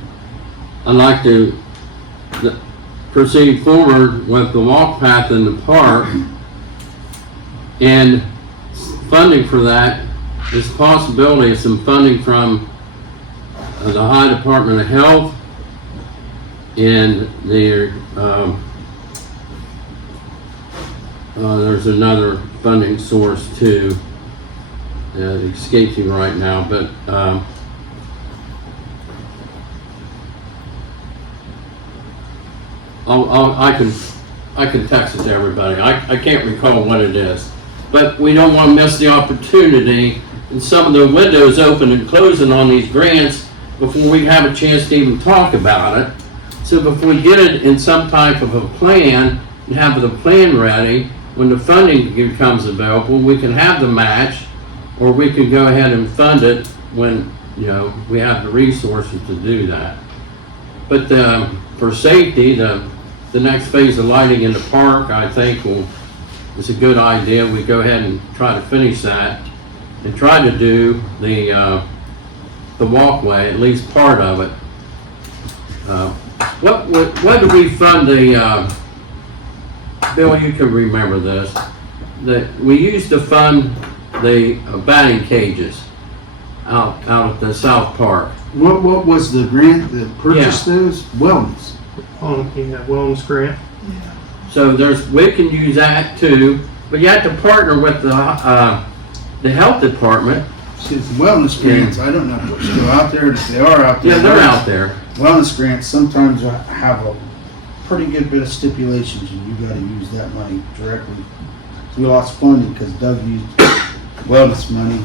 I'd like to proceed forward with the walk path in the park, and funding for that is a possibility of some funding from the Ohio Department of Health, and there's another funding source too that escapes me right now, but I can text it to everybody. I can't recall what it is, but we don't want to miss the opportunity and some of the windows open and closing on these grants before we have a chance to even talk about it. So if we get it in some type of a plan and have the plan ready, when the funding becomes available, we can have the match, or we can go ahead and fund it when, you know, we have the resources to do that. But for safety, the next phase of lighting in the park, I think is a good idea. We go ahead and try to finish that and try to do the walkway, at least part of it. What do we fund the, Bill, you can remember this, that we used to fund the batting cages out at the South Park. What was the grant that purchased those? Wellness. Wellness grant. So we can use that too, but you have to partner with the health department. See, it's wellness grants, I don't know if they're still out there, if they are out there. Yeah, they're out there. Wellness grants sometimes have a pretty good bit of stipulations, and you gotta use that money directly. We lost funding because Doug used wellness money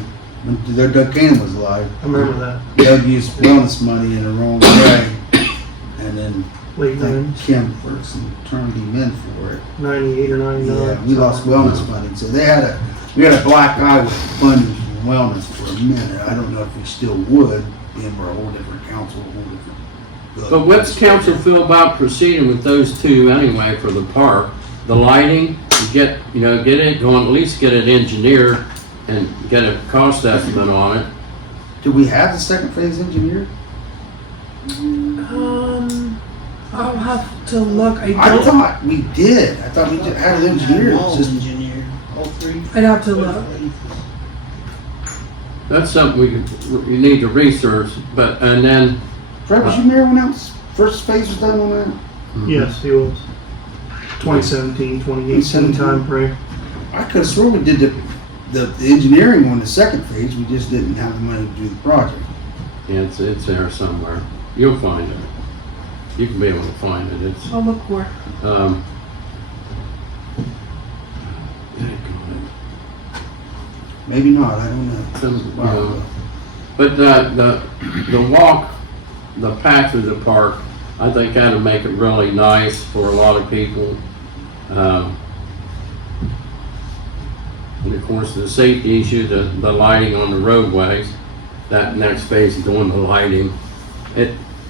when Doug Cannon was alive. I remember that. Doug used wellness money in the wrong way, and then Late Kim Ferguson turned him in for it. 98 or 99. Yeah, we lost wellness money, so we had a black eye with funding from wellness for a minute. I don't know if we still would, being we're a whole different council, a whole different. But what's council feel about proceeding with those two anyway for the park? The lighting, get it going, at least get it engineered and get a cost estimate on it. Do we have the second phase engineered? I'll have to look. I I don't. thought we did. I thought we just had it engineered. All It's just- engineered, all three. I'd have to look. That's something you need to research, and then, Fred, was you mayor when that was, first phase was done on that? Yes, he was. 2017, 2018 time frame. I could have sworn we did the engineering on the second phase. We just didn't have the money to do the project. yeah, it's there somewhere. You'll find it. You can be able to find it. I'll look for it. Maybe not. I don't know. It was a while ago. But the walk the path through the park, I think that'll make it really nice for a lot of people. And of course, the safety issue, the lighting on the roadways, that next phase is doing the lighting.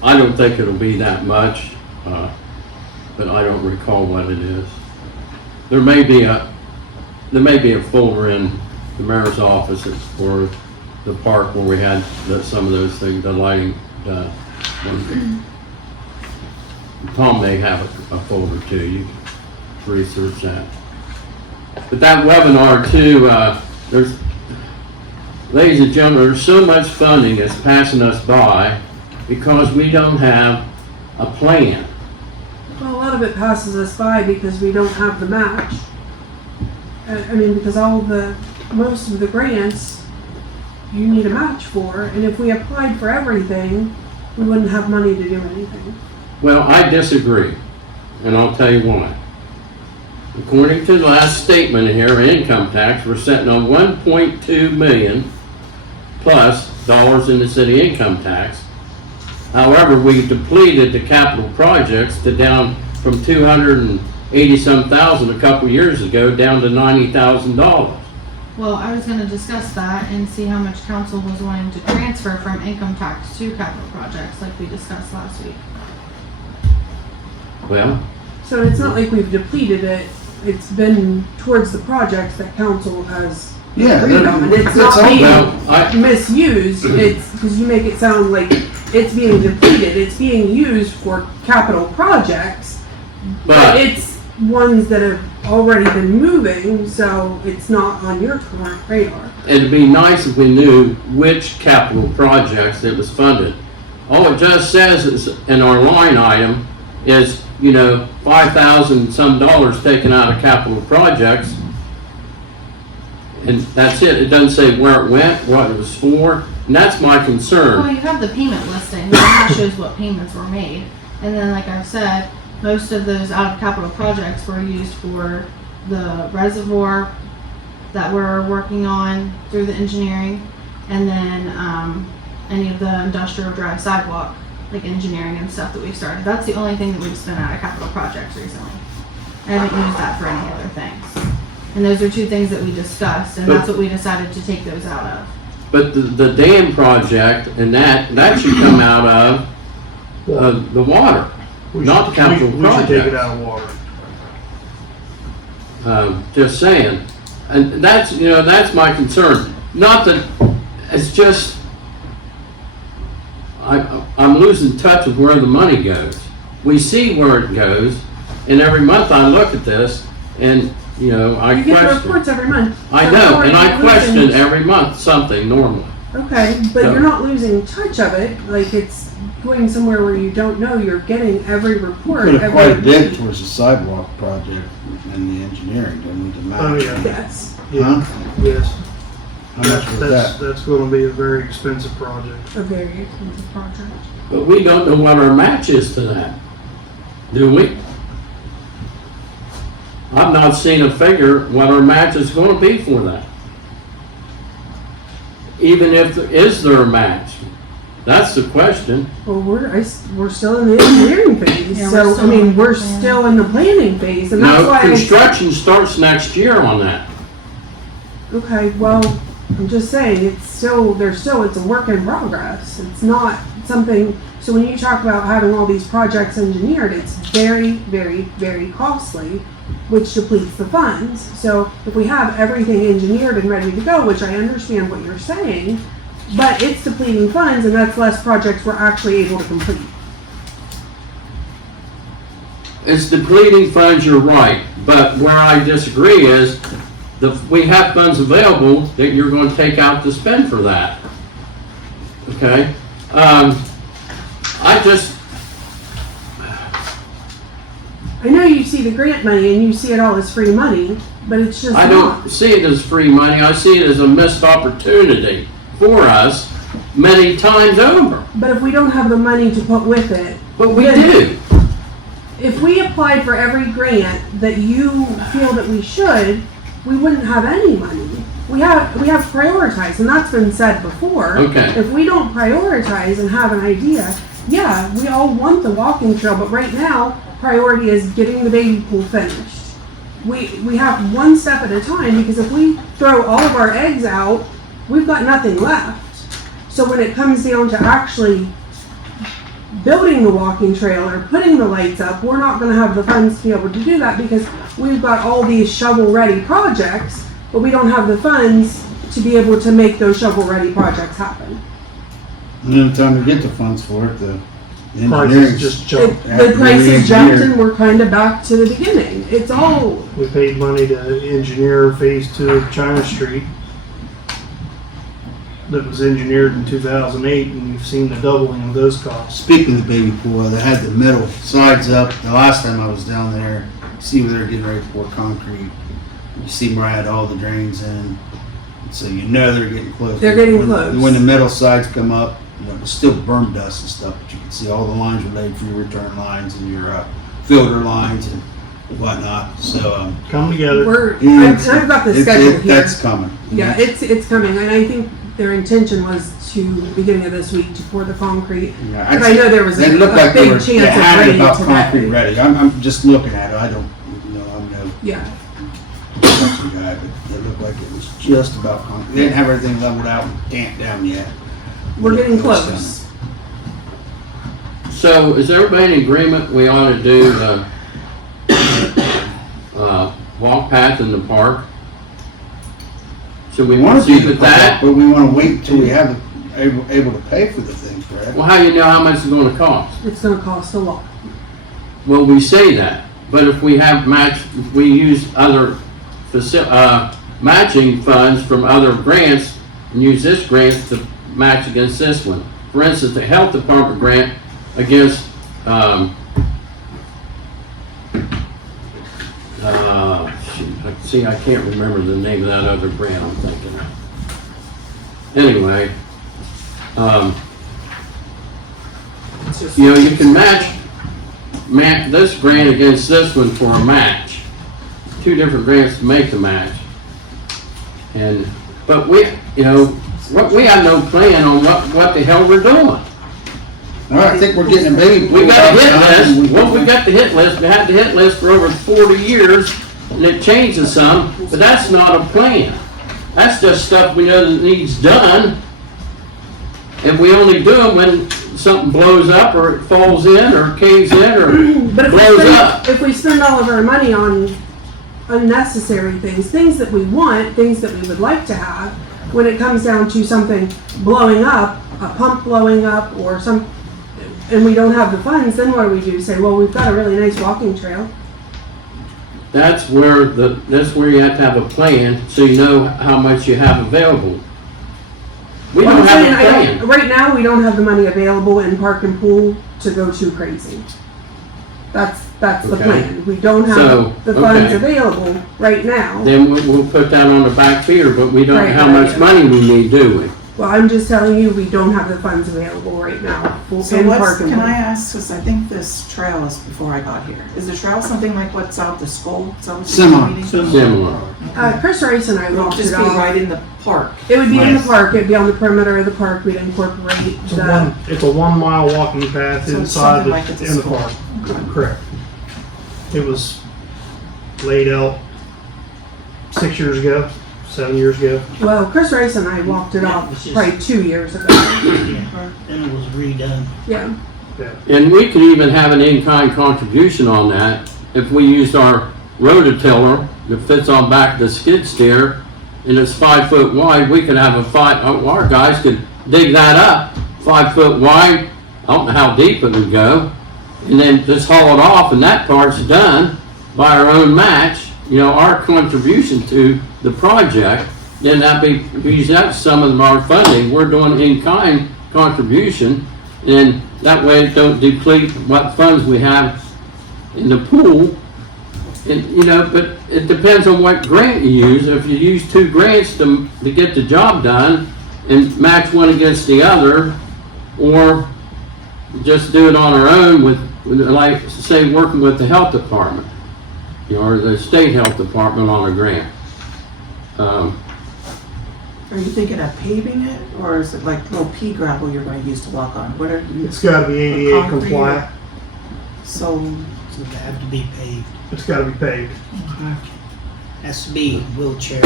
I don't think it'll be that much, but I don't recall what it is. There may be a folder in the mayor's office for the park where we had some of those things, the lighting done. Tom may have a folder too. You can research that. But that webinar too, ladies and gentlemen, there's so much funding that's passing us by because we don't have a plan. Well, a lot of it passes us by because we don't have the match. I mean, because most of the grants, you need a match for, and if we applied for everything, we wouldn't have money to do anything. Well, I disagree, and I'll tell you why. According to the last statement here, income tax, we're sitting on 1.2 million plus dollars in the city income tax. However, we depleted the capital projects to down from 280-some thousand a couple years ago down to $90,000. Well, I was gonna discuss that and see how much council was wanting to transfer from income tax to capital projects, like we discussed last week. Well, So it's not like we've depleted it, it's been towards the projects that council has Yeah, agreed on. It's that's not all being well, misused, it's, because you make it sound like it's being depleted, it's being used for capital projects, but but it's ones that have already been moving, so it's not on your current radar. it'd be nice if we knew which capital projects it was funded. All it just says is in our line item is, you know, $5,000 some taken out of capital projects. And that's it. It doesn't say where it went, what it was for, and that's my Well, concern. you have the payment listing, that shows what payments were made. And then, like I've said, most of those out of capital projects were used for the reservoir that we're working on through the engineering, and then, any of the industrial drive sidewalk, like engineering and stuff that we've started. That's the only thing that we've spent out of capital projects recently. I haven't used that for any other things. And those are two things that we discussed, and that's what we decided to take those out of. But the dam project and that should come out of the water, not the capital We should take it project. out of water. Just saying. And that's, you know, that's my concern. Not that, it's just, I'm losing touch with where the money goes. We see where it goes, and every month I look at this, and, you know, I You get the question. reports every month. I So know, we're and I not question losing- every month something normally. Okay, but So- you're not losing touch of it, like it's going somewhere where you don't know, you're getting every report Put quite a every bit week. towards the sidewalk project and the engineering, don't need to Oh, match. yeah. Yes. Huh? Yes. How much was that? That's gonna be a very expensive project. A very expensive project. But we don't know what our match is to that, do we? I've not seen a figure what our match is gonna be for that. Even if, is there a match? That's the question. Well, we're still in the engineering phase, Yeah, we're so, I still mean, in the we're planning. still in the planning phase, and that's No, why construction starts next year on that. okay, well, I'm just saying, it's a work in progress. It's not something, so when you talk about having all these projects engineered, it's very, very, very costly, which depletes the funds. So if we have everything engineered and ready to go, which I understand what you're saying, but it's depleting funds, and that's less projects we're actually able to complete. It's depleting funds, you're right, but where I disagree is, we have funds available that you're gonna take out to spend for that. Okay? I know you see the grant money and you see it all as free money, but it's just I not. don't see it as free money, I see it as a missed opportunity for us many times over. But if we don't have the money to put with it, But we then do. if we applied for every grant that you feel that we should, we wouldn't have any money. We have prioritized, and that's been said before. Okay. If we don't prioritize and have an idea, yeah, we all want the walking trail, but right now, priority is getting the baby pool finished. We have one step at a time, because if we throw all of our eggs out, we've got nothing left. So when it comes down to actually building the walking trail or putting the lights up, we're not gonna have the funds to be able to do that, because we've got all these shovel-ready projects, but we don't have the funds to be able to make those shovel-ready projects happen. And then the time to get the funds for it, the Prices engineering. just jumped. The prices jumped and we're kind of back to the beginning. It's all, We paid money to engineer phase 2 of China Street. That was engineered in 2008, and we've seen the doubling of those costs. Speaking of the baby pool, they had the metal sides up. The last time I was down there, see where they're getting ready to pour concrete. You see where I had all the drains in. So you know they're getting close. They're getting When- close. When the metal sides come up, you know, it's still berm dust and stuff, but you can see all the lines were laid for your return lines and your filter lines and whatnot. So, Come together. I've got the schedule here. That's coming. Yeah, it's coming, and I think their intention was to, beginning of this week, to pour the concrete. Yeah, But I know there was They a look like they big were chance of had rain about concrete today. ready. I'm just looking at it. I don't, you know, I'm no Yeah, construction guy, but it looked like it was just about concrete. They didn't have everything leveled out and damped down yet. we're getting It was close. So is everybody in agreement we ought to do the, walk path in the park? Should we We want to proceed do with that, that? but we want to wait until we have able to pay for the thing, correct? Well, how do you know how much it's gonna cost? It's gonna cost a lot. Well, we say that, but if we have if we use other matching funds from other grants and use this grant to match against this one. For instance, the health department grant against, I can't remember the name of that other grant I'm thinking of. Anyway, you know, you can match this grant against this one for a match. Two different grants to make the match. But we, you know, we have no plan on what the hell we're doing. All right, I think we're getting a baby. We got a hit list, well, we got the hit list, we had the hit list for over 40 years, and it changes some, but that's not a plan. That's just stuff we know that needs done, and we only do them when something blows up, or it falls in, or caves in, or But blows up. if we spend all of our money on unnecessary things that we want, things that we would like to have, when it comes down to something blowing up, a pump blowing up, or and we don't have the funds, then what do? Say, well, we've got a really nice walking trail. That's where you have to have a plan, so you know how much you have available. We Well, don't I'm have saying, a plan. right now, we don't have the money available in park and pool to go too crazy. That's the Okay. plan. We don't So, have the funds okay. available right now. Then we'll put that on the back feeder, but we don't know Right, how right, much yeah. money we need, do we? Well, I'm just telling you, we don't have the funds available right now. So in what's, park and can pool. I ask, because I think this trail is before I got here. Is the trail something like what's out the school? Is that what you're Similar. meaning? Similar. Chris Rice and I It'll walked just it be off. right in the park. It would be in the Nice. park. It'd be on the perimeter of the park. We'd incorporate It's a 1 mile walking path So it's inside something like at the in the school. park. Correct. It was laid out 6 years ago, 7 years ago. Well, Chris Rice and I walked it Yeah, off it's just- probably 2 years ago. Yeah, then it was redone. Yeah. And we could even have an in-kind contribution on that if we used our rototiller that fits on back of the skid steer and it's 5 foot wide. We could have our guys could dig that up 5 foot wide. I don't know how deep it would go, and then just haul it off, and that part's done by our own match. You know, our contribution to the project. Then we use that some of our funding. We're doing in-kind contribution, and that way it don't deplete what funds we have in the pool. And, you know, but it depends on what grant you use. If you use 2 grants to get the job done and match one against the other, or just do it on our own with like, say, working with the health department, you know, or the state health department on a grant. Are you thinking of paving it, or is it like little pea gravel you're gonna use to walk on? What are you, It's gotta be ADA Concrete. compliant. so, So they have to be paved. It's gotta be paved. Has to be wheelchair.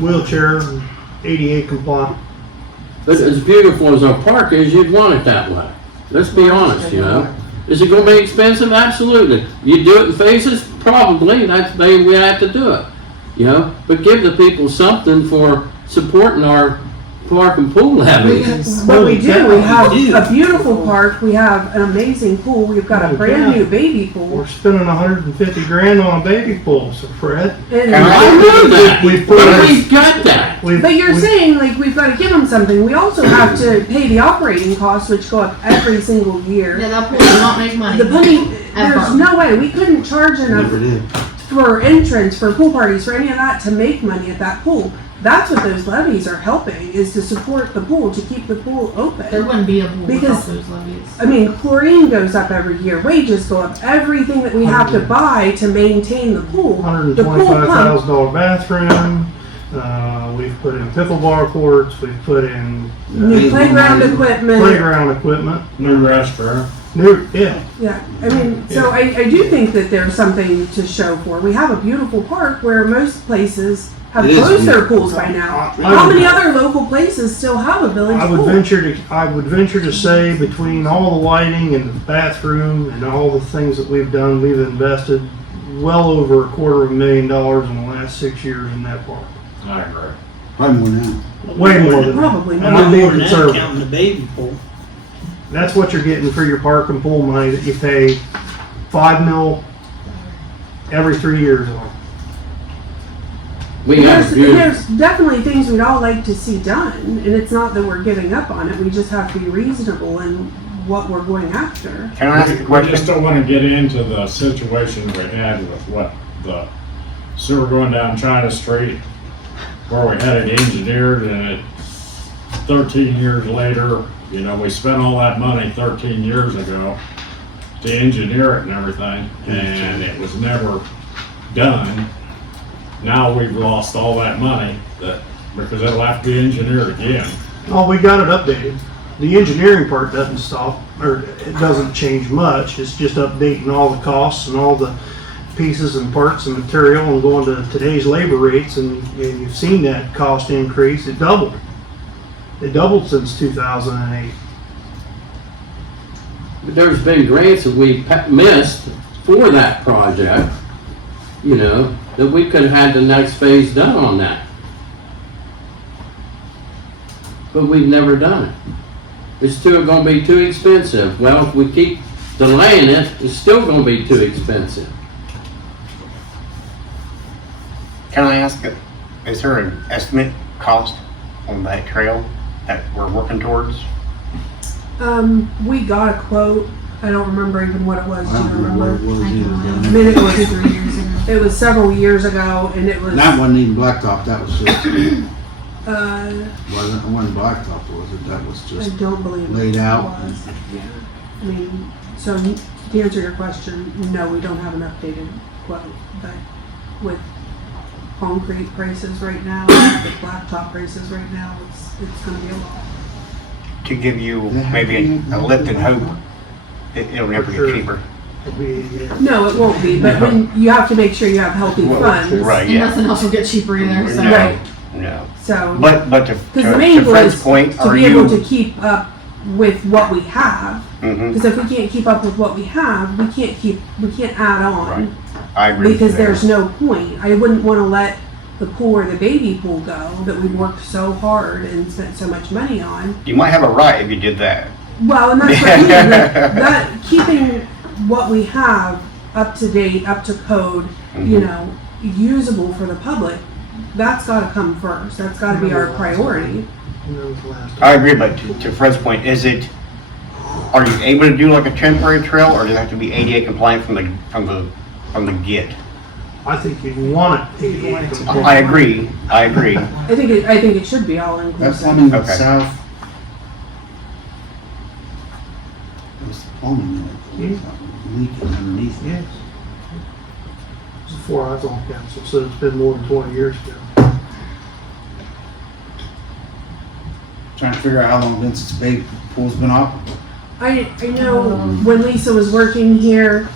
Wheelchair, ADA compliant. But as beautiful as our park is, you'd want it that way. Let's be honest, you know? Is it gonna be expensive? Absolutely. You do it in phases? Probably. That's the way we have to do it. You know? But give the people something for supporting our park and pool levies. But we do, we have We do. a beautiful park, we have an amazing pool, we've got a brand new baby pool. We're spending 150 grand on a baby pool, so Fred. And- I know that. We've But put- we've got that. But you're saying, like, we've gotta give them something, we also have to pay the operating costs, which go up every single year. Yeah, that pool does not make money. The money, there's Ever. no way, we couldn't charge enough Never did. for entrance, for pool parties, for any of that to make money at that pool. That's what those levies are helping, is to support the pool, to keep the pool There open. wouldn't be a pool Because- without those levies. I mean, chlorine goes up every year, wages go up, everything that we have to buy to maintain the pool. The pool pump, $125,000 bathroom. We've put in pickleball courts. We've put in new playground equipment. playground equipment. New restroom. New, yeah. Yeah, I mean, so I do think that there's something to show for. We have a beautiful park where most places have It is closed their beautiful. pools by now. I- How many other local places still have a village I would pool? venture to say between all the lighting and the bathroom and all the things that we've done, we've invested well over $250,000 in the last 6 years in that park. I agree. Probably more now. Way more than Probably that. more. And I'm being More than that, conservative. counting the baby pool. That's what you're getting for your park and pool money that you pay $5 mil every 3 years on. We have There's definitely things we'd all like to see done, and it's not that we're giving up on it, we just have to be reasonable in what we're going after. Can I ask a We just question? don't wanna get into the situation we had with what the sewer going down China Street, where we had it engineered and it, 13 years later, you know, we spent all that money 13 years ago to engineer it and everything, and it was never done. Now we've lost all that money because it'll have to be engineered again. Oh, we got it updated. The engineering part doesn't stop, or it doesn't change much. It's just updating all the costs and all the pieces and parts and material and going to today's labor rates, and you've seen that cost increase. It doubled. It doubled since 2008. There's been grants that we missed for that project, you know, that we could have had the next phase done on that. But we've never done it. It's gonna be too expensive. Well, if we keep delaying it, it's still gonna be too expensive. Can I ask, is there an estimate cost on that trail that we're working towards? We got a quote, I don't remember even what it was, do I you don't know what it remember? was I either. don't I mean, it was, 3 years ago. it was several years ago, and it was, That wasn't even blacktop, that was just, uh, wasn't blacktop, was it? That was I just don't believe laid it out. was. Yeah. I mean, so to answer your question, no, we don't have an updated quote, but with concrete prices right now, with blacktop prices right now, it's gonna be a lot. To give you maybe a lift and hope, it'll never Sure. get cheaper. It'll be, No, it won't be, but when, you have to make sure you have healthy funds. Right, And yeah. nothing else will get cheaper either, so. No, Right. no. So, But to because the main goal Fred's is point, to are be able to you? keep up with what we have. Mhm. Because if we can't keep up with what we have, we can't add on. Right. I agree with Because you there. there's no point. I wouldn't want to let the pool or the baby pool go that we worked so hard and spent so much money on. You might have a right if you did that. Well, and that's what I mean, that keeping what we have up to date, up to code, you know, usable for the public, that's got to come first. That's got to be our priority. I agree, but to Fred's point, are you able to do like a temporary trail, or does it have to be ADA compliant from the get? I think you want it. I agree. I think it should be all That inclusive. plumbing Okay. south. That's the plumbing that leaking underneath it. Yes. It's before I was on council, so it's been more than 20 years ago. Trying to figure out how long Vincent's Bay pool's been up. I know when Lisa was working here,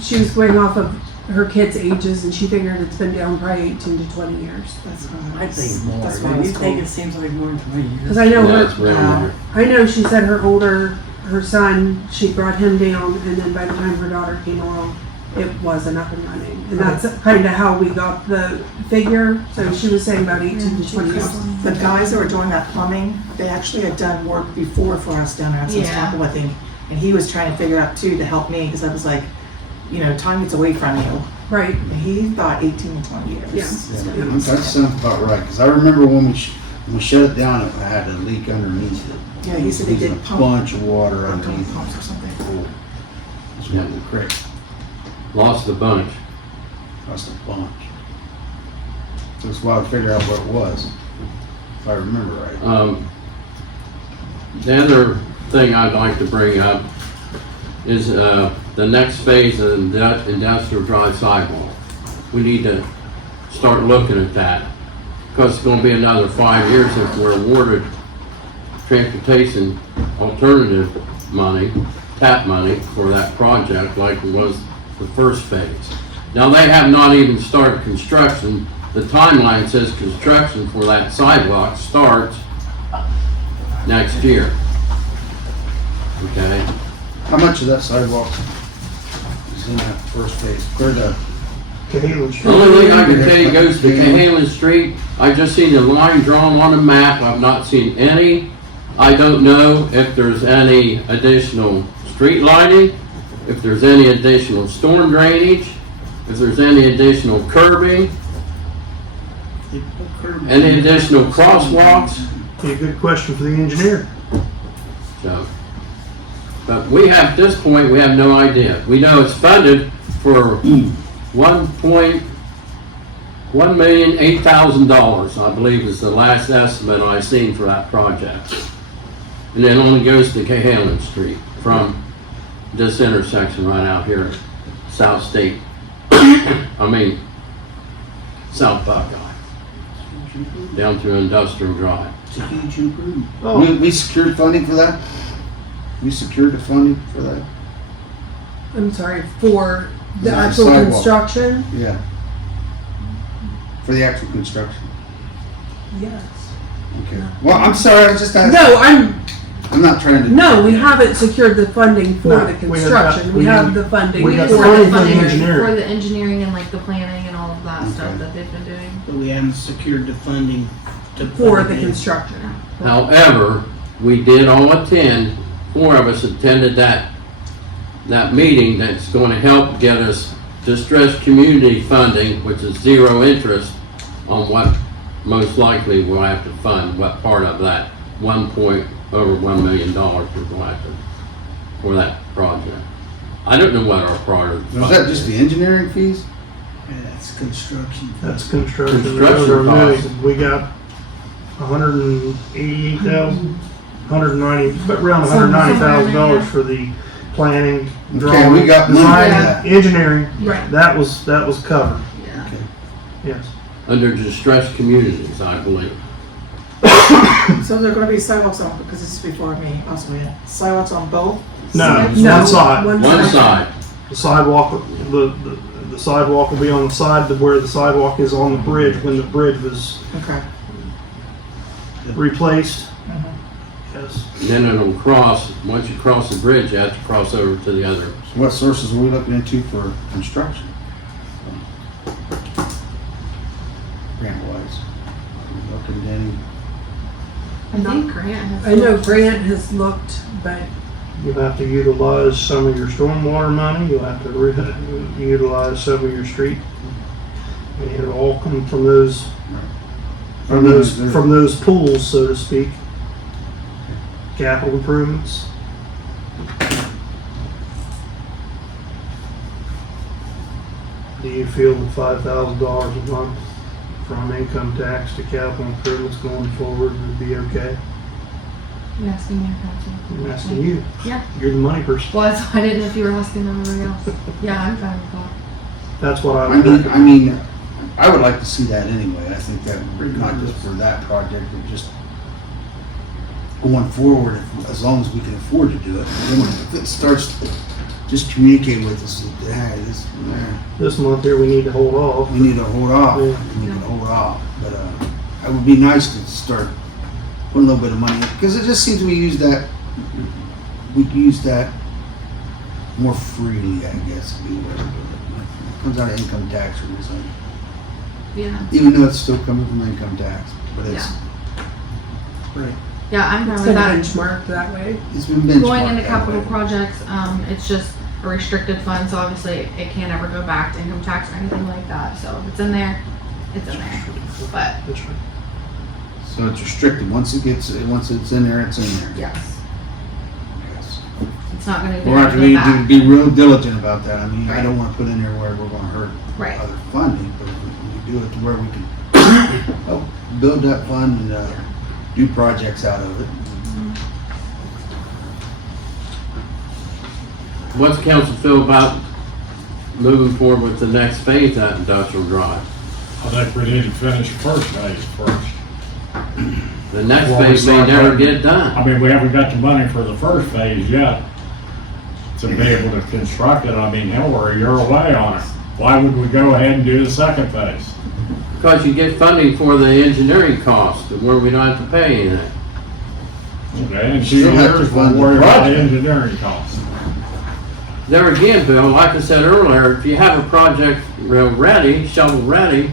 she was going off of her kids' ages, and she figured it's been down probably 18 to 20 years. That's what I think more. That's what I You was think told. it seems like more than 20 years? Because I know Yeah, it's her, around there. I know she said her son, she brought him down, and then by the time her daughter came along, it wasn't up and running. And that's kind of how we got the figure. So she was saying about 18 to 20 years. The guys that were doing that plumbing, they actually had done work before for us down there at Yeah. South I think. And he was trying to figure out too to help me because I was like, time gets away from you. Right. And he thought 18 to 20 years. Yeah. Yeah, that sounds about right, because I remember when we shut it down, it had a leak underneath it. Yeah, he said they There did was a pump. bunch of water Or underneath pumps it. or something. Oh, it's one of the creek. Lost the bunch. That's a bunch. So that's why I figured out what it was, if I remember right. The other thing I'd like to bring up is the next phase of the industrial drive sidewalk. We need to start looking at that, because it's gonna be another 5 years if we're awarded transportation alternative money, TAP money for that project like it was the first phase. Now, they have not even started construction. The timeline says construction for that sidewalk starts next year. Okay? How much of that sidewalk is in that first phase? Where the, Cahalan The Street. only thing I can tell you goes to Cahalan Street. I just seen the line drawn on the map. I've not seen any. I don't know if there's any additional street lighting, if there's any additional storm drainage, if there's any additional curbing, any additional crosswalks. Be a good question for the engineer. So, but we have, at this point, we have no idea. We know it's funded for $1,008,000, I believe is the last estimate I seen for that project. And it only goes to Cahalan Street from this intersection right out here, South State. South Buckeye, down through Industrial Drive. It's a huge improvement. we secured funding for that? We secured the funding for that? I'm sorry, for the The actual sidewalk. construction? Yeah. For the actual construction? Yes. Okay. Well, I'm sorry, I just, I'm No, not trying to. no, we haven't secured the funding for No, the we have not. construction. We have the funding we for got the funding for the engineering. engineering. For the engineering and like the planning and all of that stuff Okay. that they've been doing. But we haven't secured the funding to For put the it in. construction. However, we did all attend, 4 of us attended that meeting that's going to help get us distressed community funding, which is 0 interest on what most likely we'll have to fund, what part of that over $1 million we're going to have to, for that project. I don't know what our part of the Was that just the engineering fees? Yeah, that's construction. That's construction. Construction Those are costs. millions. We got 188,000, 190, but around $190,000 for the planning, Okay, drawing, we got money for design, that. engineering. Right. That was covered. Yeah. Okay. Yes. under distressed communities, I believe. So there are going to be sidewalks on, because this is before me, also, yeah. Sidewalks on both? No, it's No, one side. One side, The sidewalk, the sidewalk will be on the side of where the sidewalk is on the bridge when the bridge was Okay. replaced. Mhm. Yes. and then it'll cross, once you cross the bridge, you have to cross over to the other. So what sources are we looking into for construction? Grant wise? Looking at any, I think Grant has. I know Grant has looked, but You'll have to utilize some of your stormwater money. You'll have to utilize some of your street. And it'll all come from those, from those pools, so to speak. Capital improvements. Do you feel that $5,000 a month from income tax to capital improvements going forward would be okay? You asking me or council? I'm asking you. Yeah. You're the money person. Well, I didn't know if you were asking them everybody else. Yeah, I'm fine with that. That's what I I would mean, recommend. I would like to see that anyway. I think that, not just for that project, but just going forward, as long as we can afford to do it. Then if it starts, just communicate with us, that, hey, This month here, we need to hold off. we need to hold off, Yeah. we can hold off. But, it would be nice to start putting a little bit of money in, because it just seems we use that more freely, I guess. It comes out of income tax or something. Yeah. Even though it's still coming from income tax, but it's, Yeah, I'm It's fine with been that. benchmarked that way. it's been benchmarked Going into that capital way. projects, it's just a restricted fund, so obviously it can't ever go back to income tax or anything like that. So if it's in there, it's in there. But That's right. So it's restricted. Once it's in there, it's in there. yes, Yes. it's not gonna We'll have to go back. be real diligent about that. I mean, I don't want to put in there where we're going to hurt Right. other funding, but if we do it to where we can help build that fund and do projects out of it. What's council feel about moving forward with the next phase of industrial drive? I think we need to finish the first phase first. The next Well, we phase may start never putting- get done. I mean, we haven't got the money for the first phase yet to be able to construct it. I mean, hell, we're a year away on it. Why would we go ahead and do the second phase? Because you get funding for the engineering costs, where we don't have to pay anything. Okay, in 2 Still have to years, fund we'll the worry about the project. engineering costs. There again, Bill, like I said earlier, if you have a project ready, shovel ready,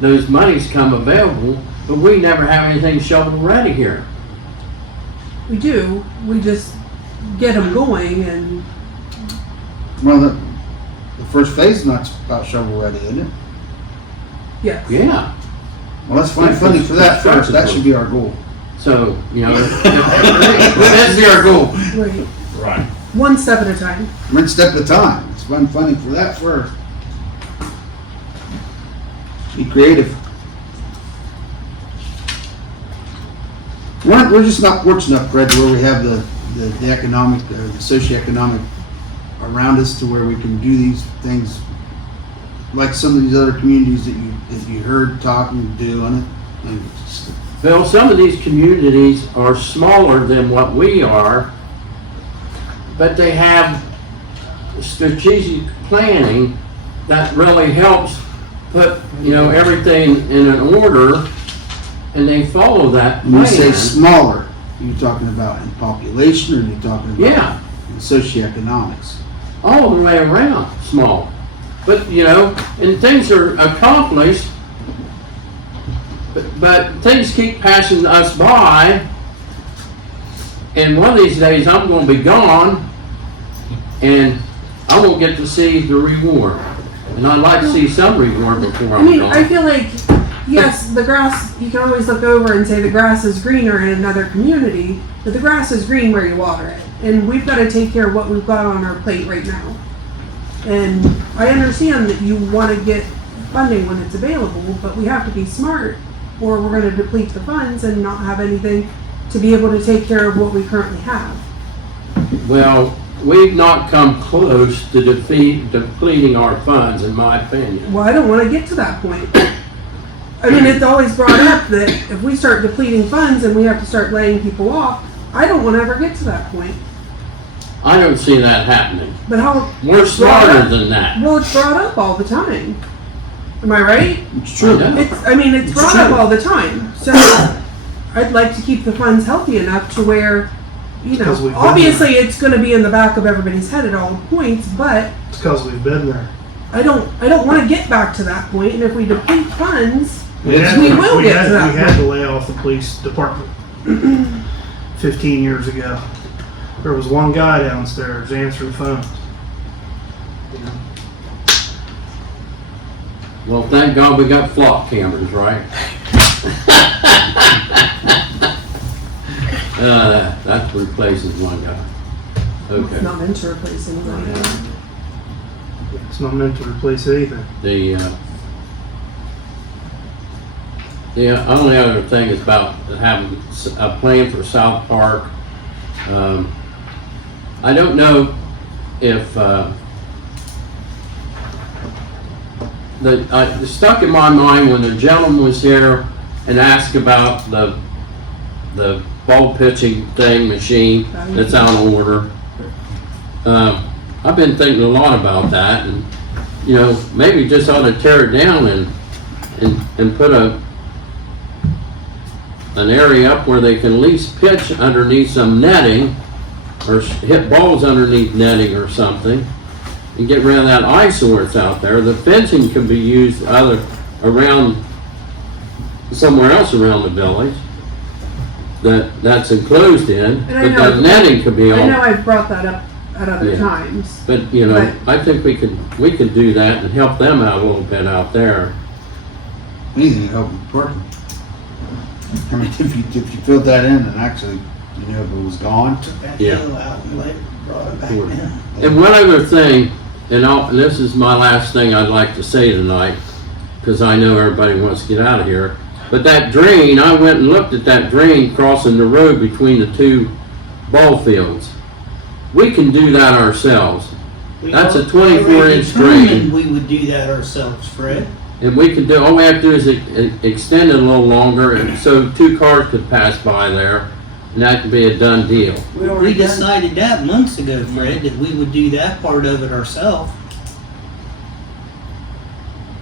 those monies come available, but we never have anything shovel ready here. We do, we just get them going and Well, the first phase is not about shovel ready, isn't it? yes. Yeah, Well, let's find funding for that first. That should be our goal. so, you know, that's our goal. Right. Right. One step at a time. One step at a time. Let's find funding for that first. Be creative. We're just not fortunate enough, Fred, to where we have the economic, the socioeconomic around us to where we can do these things like some of these other communities that you heard talking, doing it. And it's just- Bill, some of these communities are smaller than what we are, but they have strategic planning that really helps put, you know, everything in an order, and they follow that When you say plan. smaller, are you talking about in population or are you talking about Yeah, in socioeconomics? all the way around, small. But, you know, and things are accomplished, but things keep passing us by, and one of these days I'm gonna be gone, and I won't get to see the reward. And I'd like to see some reward before I I'm mean, I gone. feel like, yes, the grass, you can always look over and say the grass is greener in another community, but the grass is green where you water it. And we've got to take care of what we've got on our plate right now. And I understand that you want to get funding when it's available, but we have to be smart or we're going to deplete the funds and not have anything to be able to take care of what we currently have. Well, we've not come close to depleting our funds, in my opinion. Well, I don't want to get to that point. I mean, it's always brought up that if we start depleting funds and we have to start laying people off, I don't want to ever get to that point. I don't see that happening. But how? We're smarter than that. Well, it's brought up all the time. Am I right? It's true. I know. It's brought up all the time. So I'd like to keep the funds healthy enough to where, you Because we've know, been obviously it's going to be in the back of everybody's head at all points, but It's because we've been there. I don't want to get back to that point. And if we deplete funds, We will get to that We had point. to lay off the police department 15 years ago. There was one guy downstairs answering phones. You know, Well, thank God we got flock cameras, right? That replaces one guy. Okay. It's not meant to replace anybody. It's not meant to replace anything. The only other thing is about having a plan for South Park. I don't know if, it stuck in my mind when the gentleman was here and asked about the ball pitching thing, machine that's out of order. I've been thinking a lot about that, and, you know, maybe just ought to tear it down and put an area up where they can at least pitch underneath some netting, or hit balls underneath netting or something, and get rid of that eyesore that's out there. The fencing can be used around somewhere else around the village that's enclosed in, And I but know- the netting could be I know all. I've brought that up at other Yeah. times. But, you know, I think we could do that and help them out a little bit out there. Anything to help with parking. I mean, if you filled that in and actually, you know, if it was gone. Took that Yeah. hill out and brought it back Sure. down. And one other thing, and this is my last thing I'd like to say tonight, because I know everybody wants to get out of here. But that drain, I went and looked at that drain crossing the road between the two ball fields. We can do that ourselves. That's a 24-inch drain. Determined we would do that ourselves, Fred. And we can do, all we have to do is extend it a little longer, and so 2 cars could pass by there, and that could be a done deal. We decided that months ago, Fred, that we would do that part of it ourselves.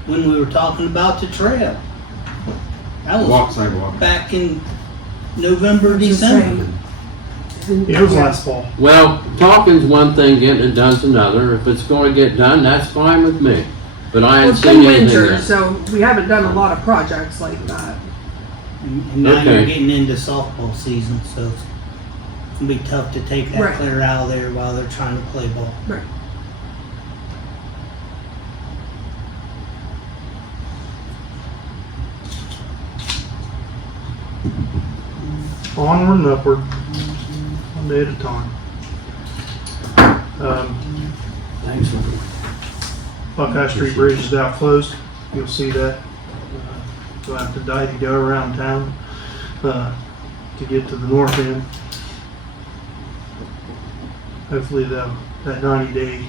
When we were talking about the trail. That was Sidewalk. back in November, Just December. saying. Yeah, it was last fall. Well, talking's one thing, getting it done's another. If it's going to get done, that's fine with me. But I Well, ain't it's seen been anything winter, yet. so we haven't done a lot of projects like that. And now you're Okay. getting into softball season, so it's gonna be tough to take that Right. clear out of there while they're trying to play ball. Right. Onward and upward, one day at a time. Thanks. Buckeye Street Bridge is now closed. You'll see that. You'll have to go around town to get to the north end. Hopefully that 90-day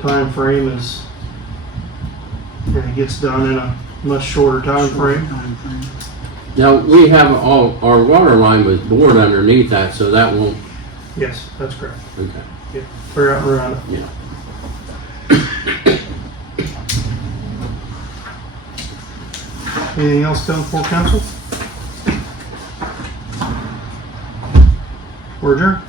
time frame is, and it gets done in a much shorter time frame. Now, we have our water line was bored underneath that, so that won't, Yes, that's correct. okay. Yeah, clear out and around it. Yeah. Anything else coming before council? We're adjourned.